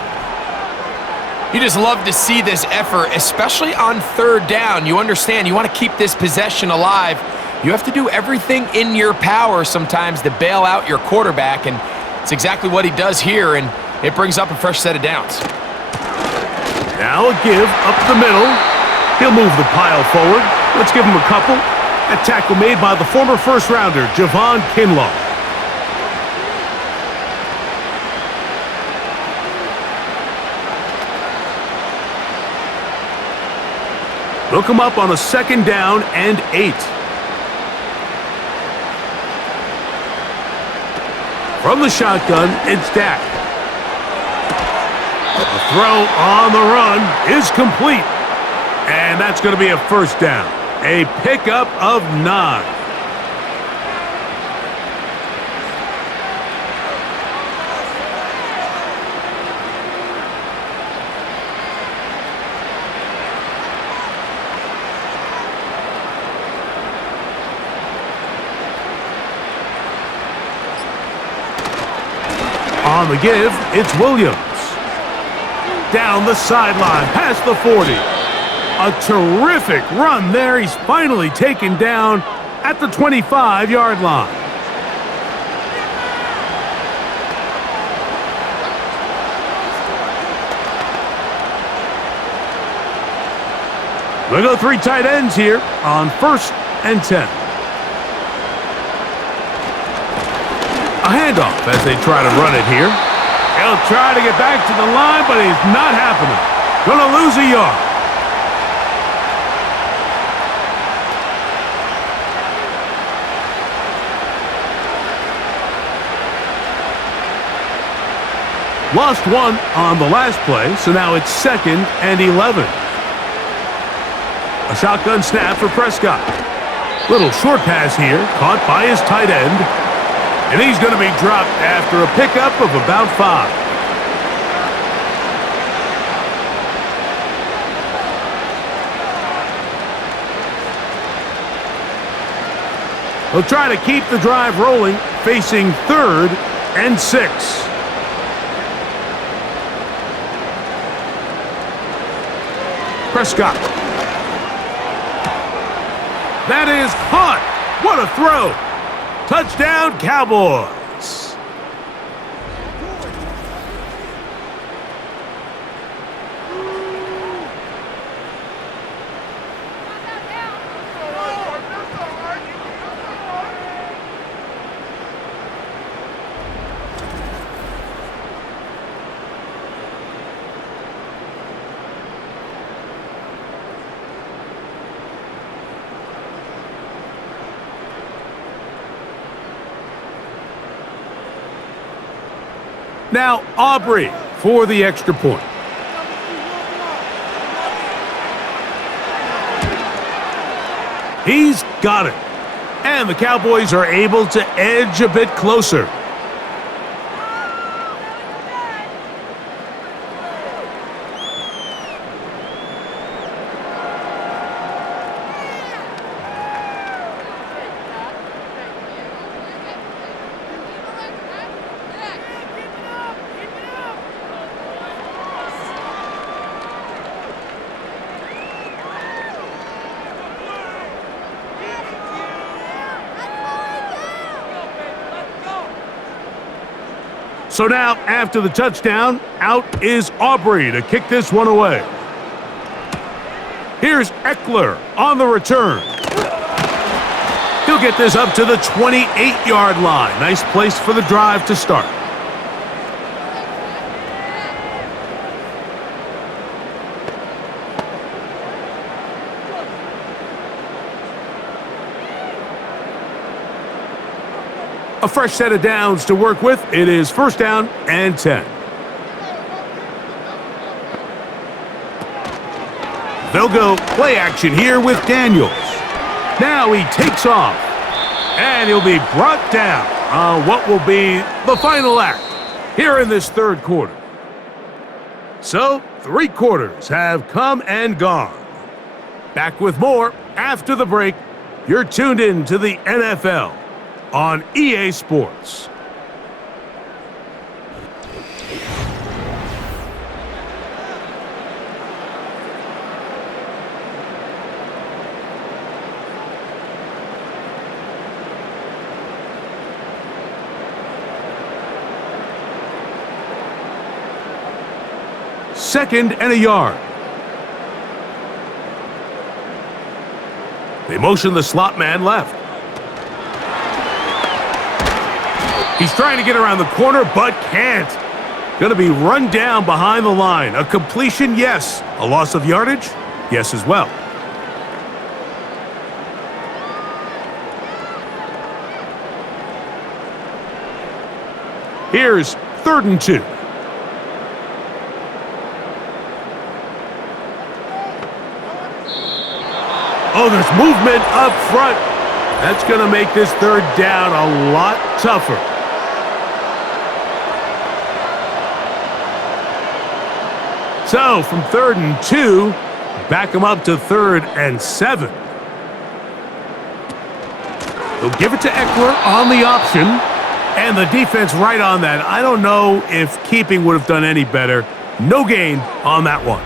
You just love to see this effort, especially on third down. You understand, you want to keep this possession alive. You have to do everything in your power sometimes to bail out your quarterback, and it's exactly what he does here, and it brings up a fresh set of downs. Now a give up the middle. He'll move the pile forward. Let's give him a couple. A tackle made by the former first-rounder, Javon Kinlaw. Look him up on a 2nd down and 8. From the shotgun, it's Dak. The throw on the run is complete. And that's going to be a first down. A pickup of 9. On the give, it's Williams. Down the sideline, past the 40. A terrific run there. He's finally taken down at the 25-yard line. We'll go 3 tight ends here on 1st and 10. A handoff as they try to run it here. He'll try to get back to the line, but it's not happening. Gonna lose a yard. Lost 1 on the last play, so now it's 2nd and 11. A shotgun snap for Prescott. Little short pass here, caught by his tight end. And he's going to be dropped after a pickup of about 5. He'll try to keep the drive rolling, facing 3rd and 6. Prescott. That is caught. What a throw. Touchdown, Cowboys. Now Aubrey for the extra point. He's got it. And the Cowboys are able to edge a bit closer. So now, after the touchdown, out is Aubrey to kick this one away. Here's Eckler on the return. He'll get this up to the 28-yard line. Nice place for the drive to start. A fresh set of downs to work with. It is 1st down and 10. They'll go play action here with Daniels. Now he takes off. And he'll be brought down on what will be the final act here in this 3rd quarter. So, 3 quarters have come and gone. Back with more after the break. You're tuned in to the NFL on EA Sports. 2nd and a yard. They motion the slot man left. He's trying to get around the corner, but can't. Going to be run down behind the line. A completion, yes. A loss of yardage, yes as well. Here's 3rd and 2. Oh, there's movement up front. That's going to make this 3rd down a lot tougher. So, from 3rd and 2, back him up to 3rd and 7. They'll give it to Eckler on the option, and the defense right on that. I don't know if keeping would have done any better. No gain on that one.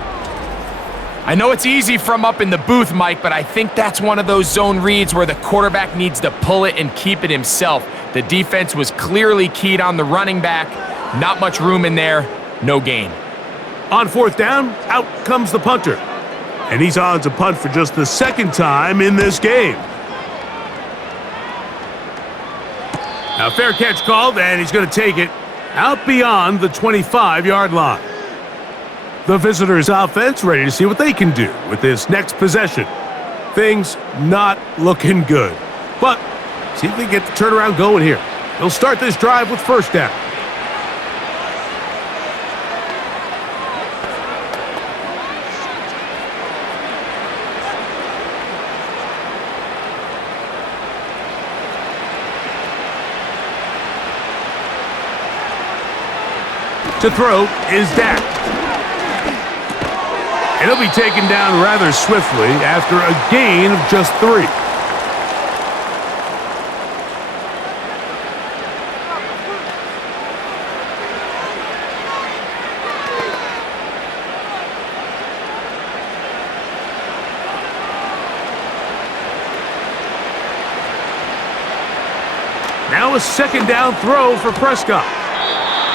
I know it's easy from up in the booth, Mike, but I think that's one of those zone reads where the quarterback needs to pull it and keep it himself. The defense was clearly keyed on the running back. Not much room in there. No gain. On 4th down, out comes the punter. And he's on to punt for just the 2nd time in this game. Now, fair catch called, and he's going to take it out beyond the 25-yard line. The visitors' offense ready to see what they can do with this next possession. Things not looking good. But see if they get the turnaround going here. They'll start this drive with 1st down. To throw is Dak. And he'll be taken down rather swiftly after a gain of just 3. Now a 2nd down throw for Prescott.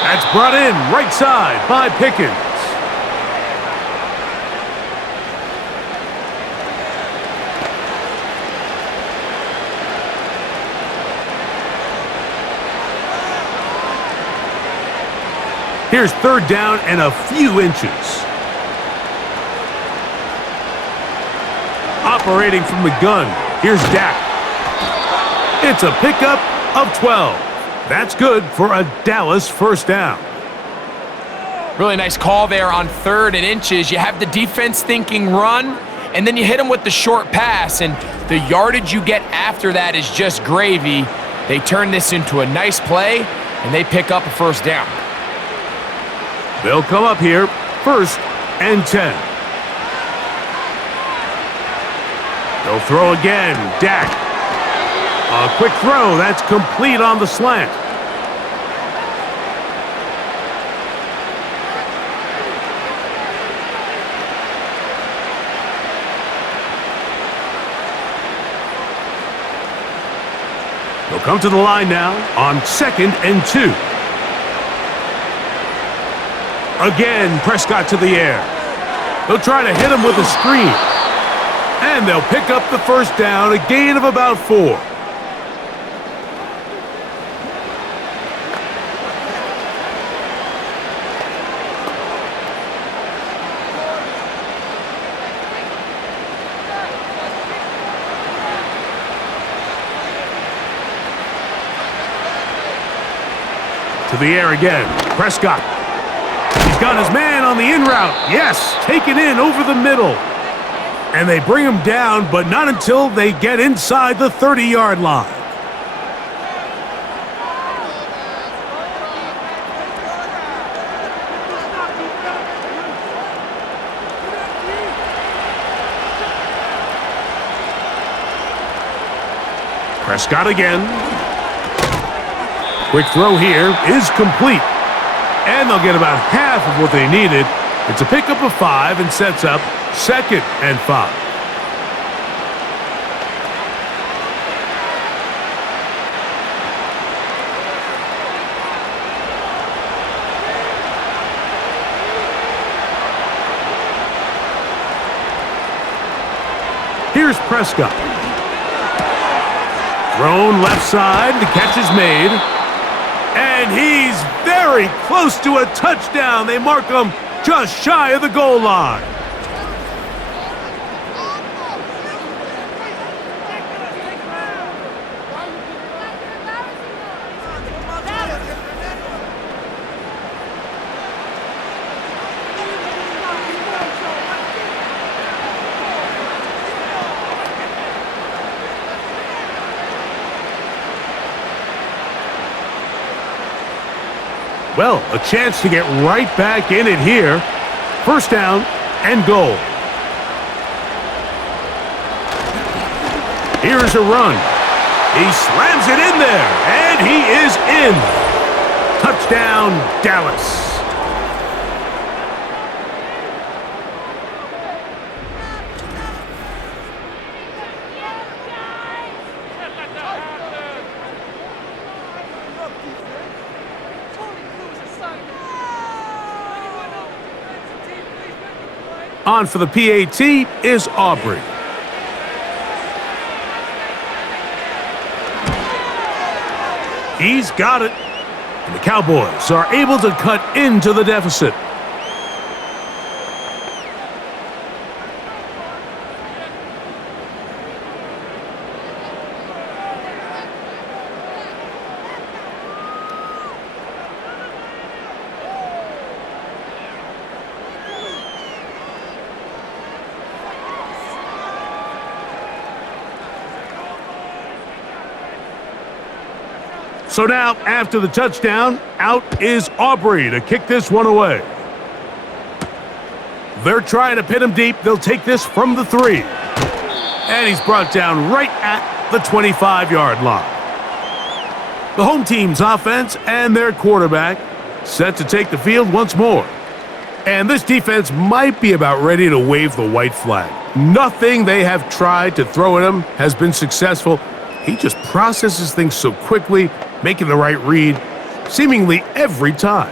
That's brought in right side by Pickens. Here's 3rd down and a few inches. Operating from the gun, here's Dak. It's a pickup of 12. That's good for a Dallas 1st down. Really nice call there on 3rd and inches. You have the defense thinking run, and then you hit them with the short pass, and the yardage you get after that is just gravy. They turn this into a nice play, and they pick up a 1st down. They'll come up here, 1st and 10. They'll throw again, Dak. A quick throw, that's complete on the slant. They'll come to the line now on 2nd and 2. Again, Prescott to the air. They'll try to hit him with a screen. And they'll pick up the 1st down, a gain of about 4. To the air again, Prescott. He's got his man on the in route. Yes, taken in over the middle. And they bring him down, but not until they get inside the 30-yard line. Prescott again. Quick throw here is complete. And they'll get about half of what they needed. It's a pickup of 5 and sets up 2nd and 5. Here's Prescott. Thrown left side, the catch is made. And he's very close to a touchdown. They mark him just shy of the goal line. Well, a chance to get right back in it here. First down and goal. Here's a run. He slams it in there, and he is in. Touchdown, Dallas. On for the PAT is Aubrey. He's got it. And the Cowboys are able to cut into the deficit. So now, after the touchdown, out is Aubrey to kick this one away. They're trying to pin him deep. They'll take this from the 3. And he's brought down right at the 25-yard line. The home team's offense and their quarterback set to take the field once more. And this defense might be about ready to wave the white flag. Nothing they have tried to throw at him has been successful. He just processes things so quickly, making the right read seemingly every time.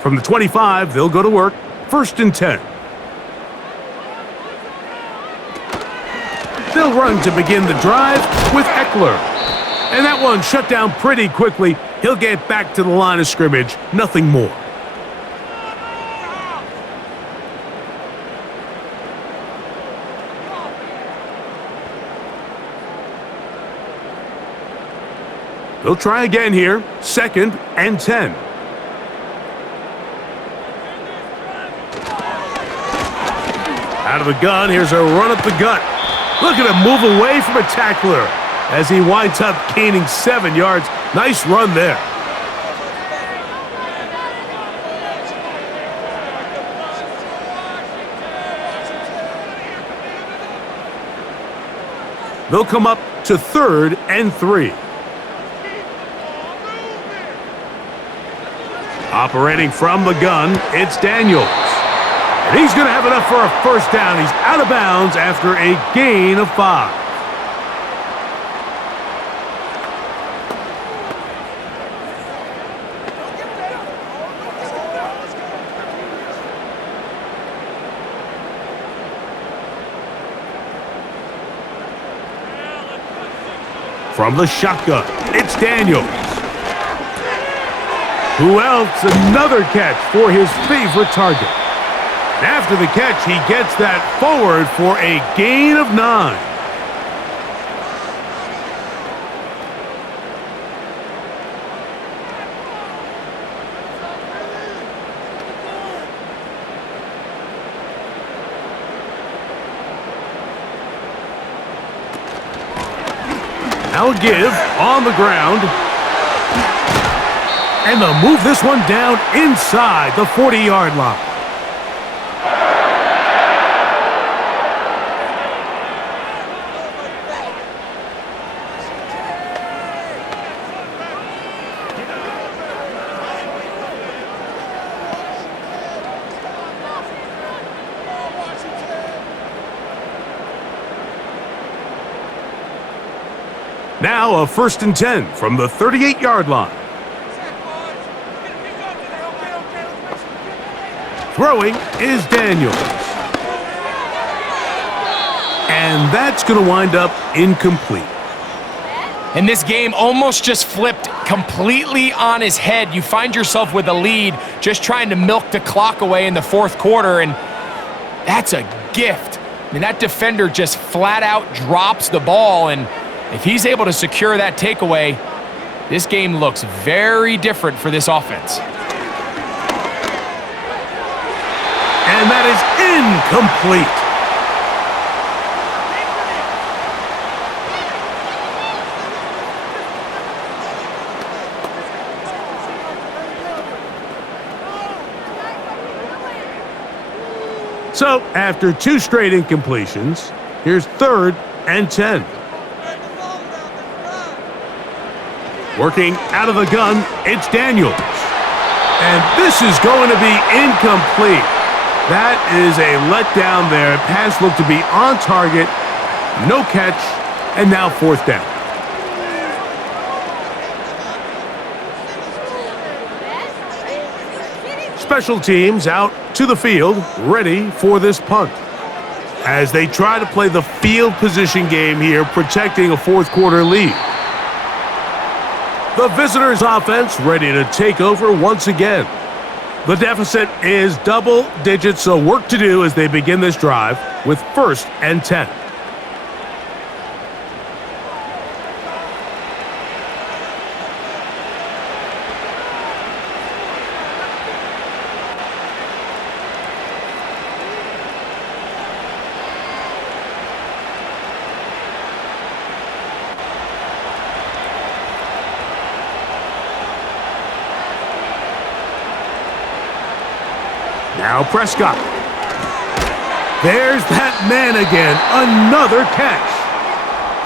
From the 25, they'll go to work. First and 10. They'll run to begin the drive with Eckler. And that one shut down pretty quickly. He'll get back to the line of scrimmage, nothing more. They'll try again here, 2nd and 10. Out of the gun, here's a run up the gut. Look at him move away from a tackler as he winds up gaining 7 yards. Nice run there. They'll come up to 3rd and 3. Operating from the gun, it's Daniels. And he's going to have enough for a first down. He's out of bounds after a gain of 5. From the shotgun, it's Daniels. Who else? Another catch for his favorite target. And after the catch, he gets that forward for a gain of 9. Now a give on the ground. And they'll move this one down inside the 40-yard line. Now a 1st and 10 from the 38-yard line. Throwing is Daniels. And that's going to wind up incomplete. And this game almost just flipped completely on his head. You find yourself with a lead, just trying to milk the clock away in the fourth quarter, and that's a gift. I mean, that defender just flat out drops the ball, and if he's able to secure that takeaway, this game looks very different for this offense. And that is incomplete. So, after 2 straight incompletions, here's 3rd and 10. Working out of the gun, it's Daniels. And this is going to be incomplete. That is a letdown there. Pass looked to be on target, no catch, and now 4th down. Special teams out to the field, ready for this punt. As they try to play the field position game here, protecting a fourth quarter lead. The visitors' offense ready to take over once again. The deficit is double digits, so work to do as they begin this drive with 1st and 10. Now Prescott. There's that man again. Another catch.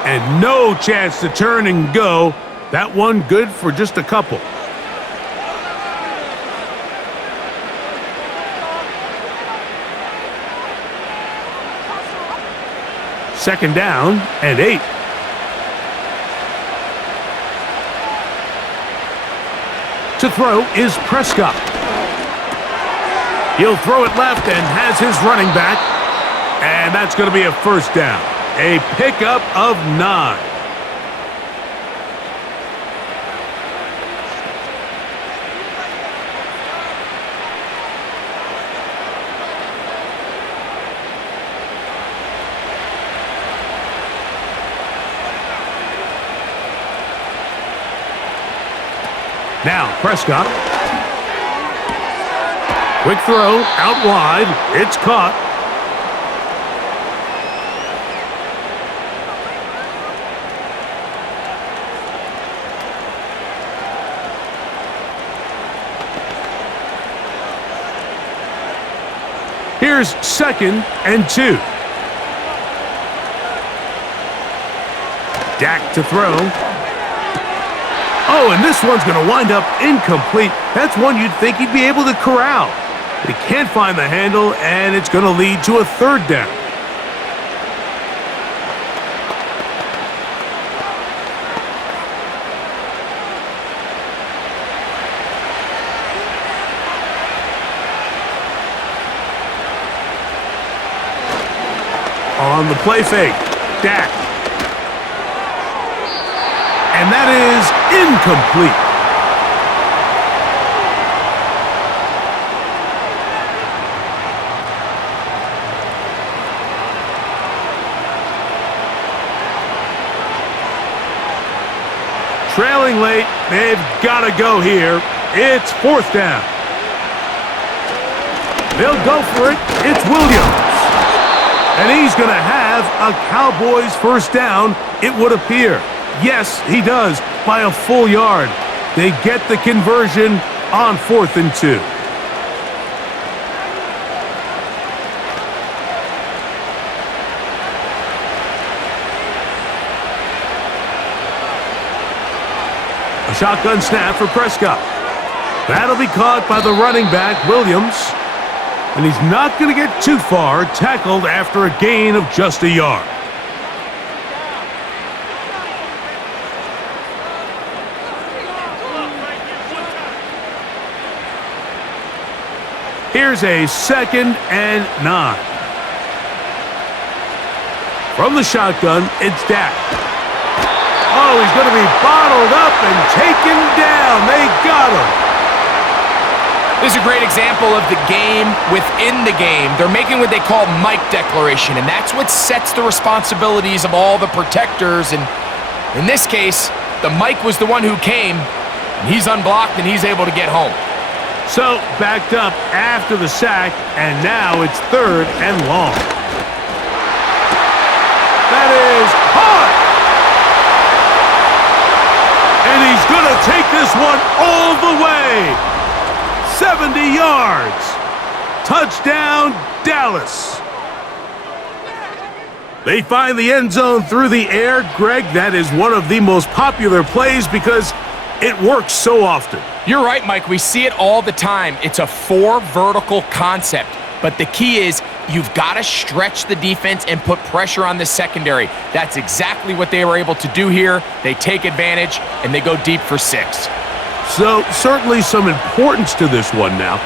And no chance to turn and go. That one good for just a couple. Second down and 8. To throw is Prescott. He'll throw it left and has his running back. And that's going to be a 1st down. A pickup of 9. Now Prescott. Quick throw, out wide, it's caught. Here's 2nd and 2. Dak to throw. Oh, and this one's going to wind up incomplete. That's one you'd think he'd be able to corral. He can't find the handle, and it's going to lead to a 3rd down. On the play fake, Dak. And that is incomplete. Trailing late, they've got to go here. It's 4th down. They'll go for it. It's Williams. And he's going to have a Cowboys 1st down, it would appear. Yes, he does, by a full yard. They get the conversion on 4th and 2. A shotgun snap for Prescott. That'll be caught by the running back, Williams. And he's not going to get too far, tackled after a gain of just a yard. Here's a 2nd and 9. From the shotgun, it's Dak. Oh, he's going to be bottled up and taken down. They got him. This is a great example of the game within the game. They're making what they call Mike declaration, and that's what sets the responsibilities of all the protectors. And in this case, the Mike was the one who came, and he's unblocked, and he's able to get home. So, backed up after the sack, and now it's 3rd and long. That is caught! And he's going to take this one all the way. 70 yards. Touchdown, Dallas. They find the end zone through the air. Greg, that is one of the most popular plays because it works so often. You're right, Mike. We see it all the time. It's a 4 vertical concept. But the key is you've got to stretch the defense and put pressure on the secondary. That's exactly what they were able to do here. They take advantage, and they go deep for 6. So, certainly some importance to this one now.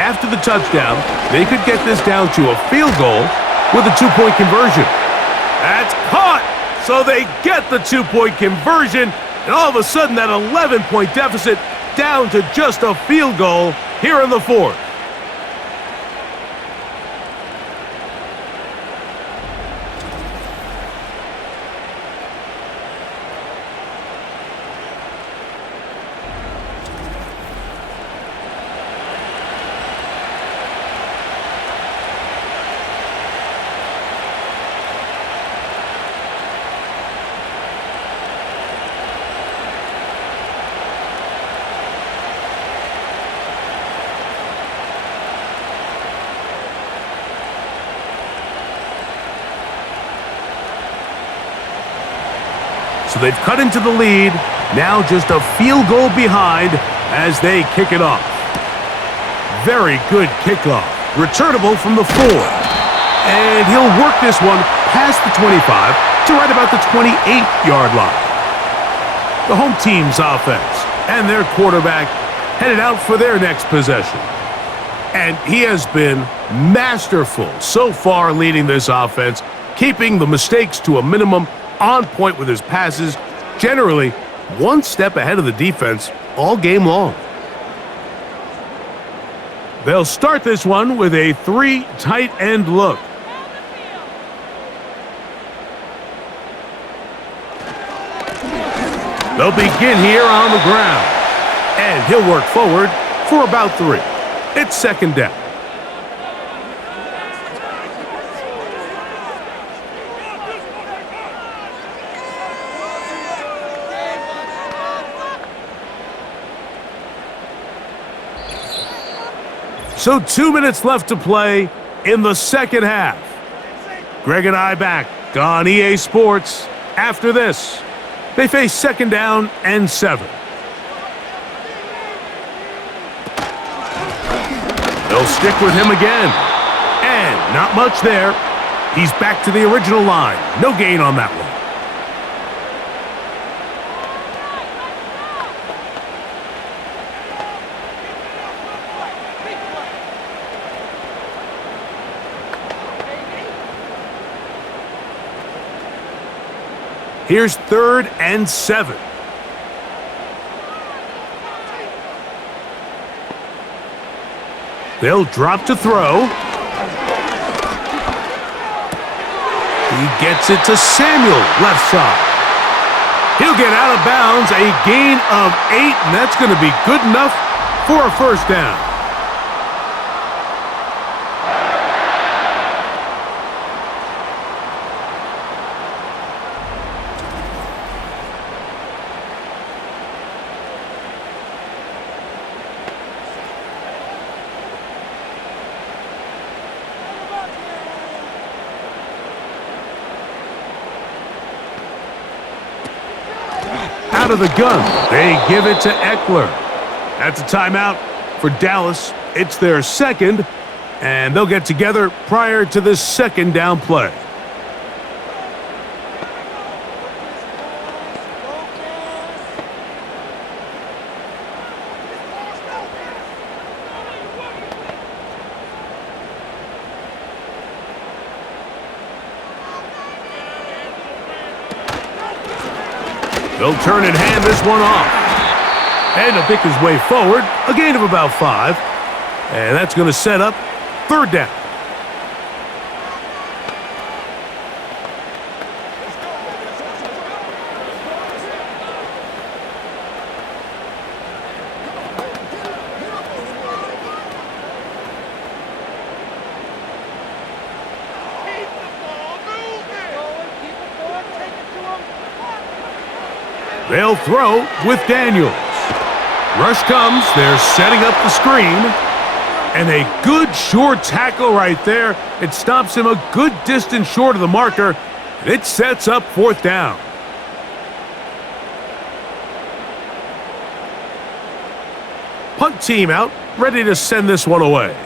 After the touchdown, they could get this down to a field goal with a 2-point conversion. That's caught! So they get the 2-point conversion, and all of a sudden that 11-point deficit down to just a field goal here in the 4th. So they've cut into the lead, now just a field goal behind as they kick it off. Very good kickoff, returnable from the 4. And he'll work this one past the 25 to right about the 28-yard line. The home team's offense and their quarterback headed out for their next possession. And he has been masterful so far leading this offense, keeping the mistakes to a minimum, on point with his passes, generally one step ahead of the defense all game long. They'll start this one with a 3 tight end look. They'll begin here on the ground, and he'll work forward for about 3. It's 2nd down. So 2 minutes left to play in the 2nd half. Greg and I back on EA Sports after this. They face 2nd down and 7. They'll stick with him again. And not much there. He's back to the original line. No gain on that one. Here's 3rd and 7. They'll drop to throw. He gets it to Samuel, left side. He'll get out of bounds, a gain of 8, and that's going to be good enough for a 1st down. Out of the gun, they give it to Eckler. That's a timeout for Dallas. It's their 2nd, and they'll get together prior to this 2nd down play. He'll turn and hand this one off. And he'll pick his way forward, a gain of about 5. And that's going to set up third down. They'll throw with Daniels. Rush comes. They're setting up the screen. And a good short tackle right there. It stops him a good distance short of the marker. And it sets up fourth down. Punt team out, ready to send this one away.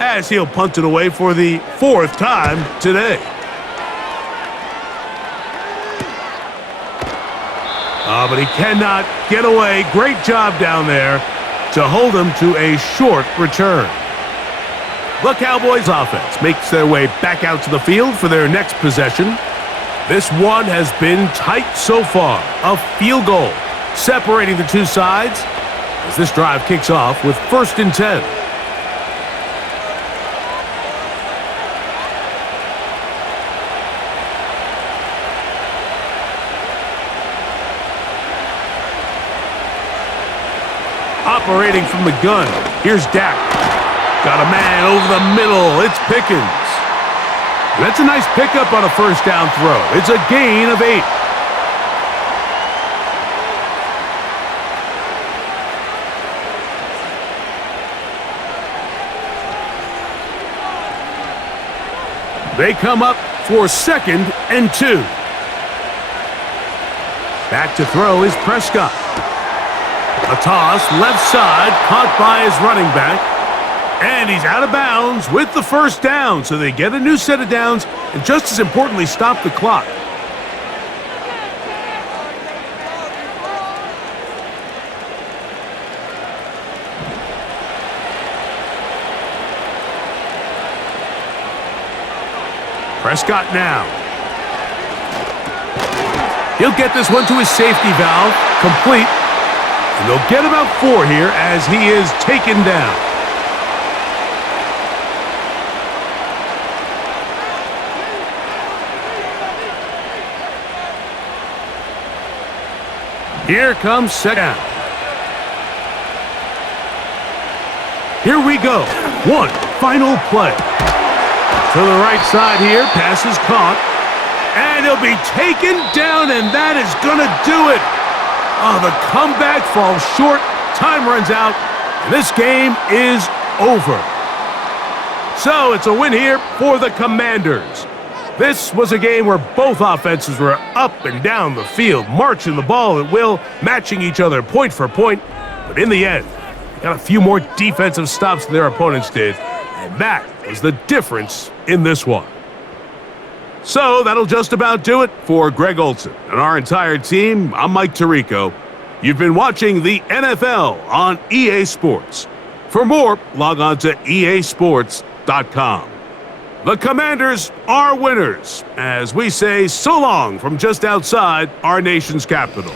As he'll punt it away for the 4th time today. But he cannot get away. Great job down there to hold him to a short return. The Cowboys offense makes their way back out to the field for their next possession. This one has been tight so far. A field goal separating the two sides as this drive kicks off with 1st and 10. Operating from the gun. Here's Dak. Got a man over the middle. It's Pickens. That's a nice pickup on a 1st down throw. It's a gain of 8. They come up for 2nd and 2. Back to throw is Prescott. A toss, left side, caught by his running back. And he's out of bounds with the 1st down. So they get a new set of downs and just as importantly, stop the clock. Prescott now. He'll get this one to his safety valve, complete. And they'll get about 4 here as he is taken down. Here comes 2nd down. Here we go. One final play. To the right side here, pass is caught. And he'll be taken down, and that is going to do it. Oh, the comeback falls short, time runs out, and this game is over. So it's a win here for the Commanders. This was a game where both offenses were up and down the field, marching the ball at will, matching each other point for point. But in the end, they got a few more defensive stops than their opponents did, and that was the difference in this one. So that'll just about do it for Greg Olson and our entire team. I'm Mike Tirico. You've been watching the NFL on EA Sports. For more, log on to easports.com. The Commanders are winners as we say so long from just outside our nation's capital.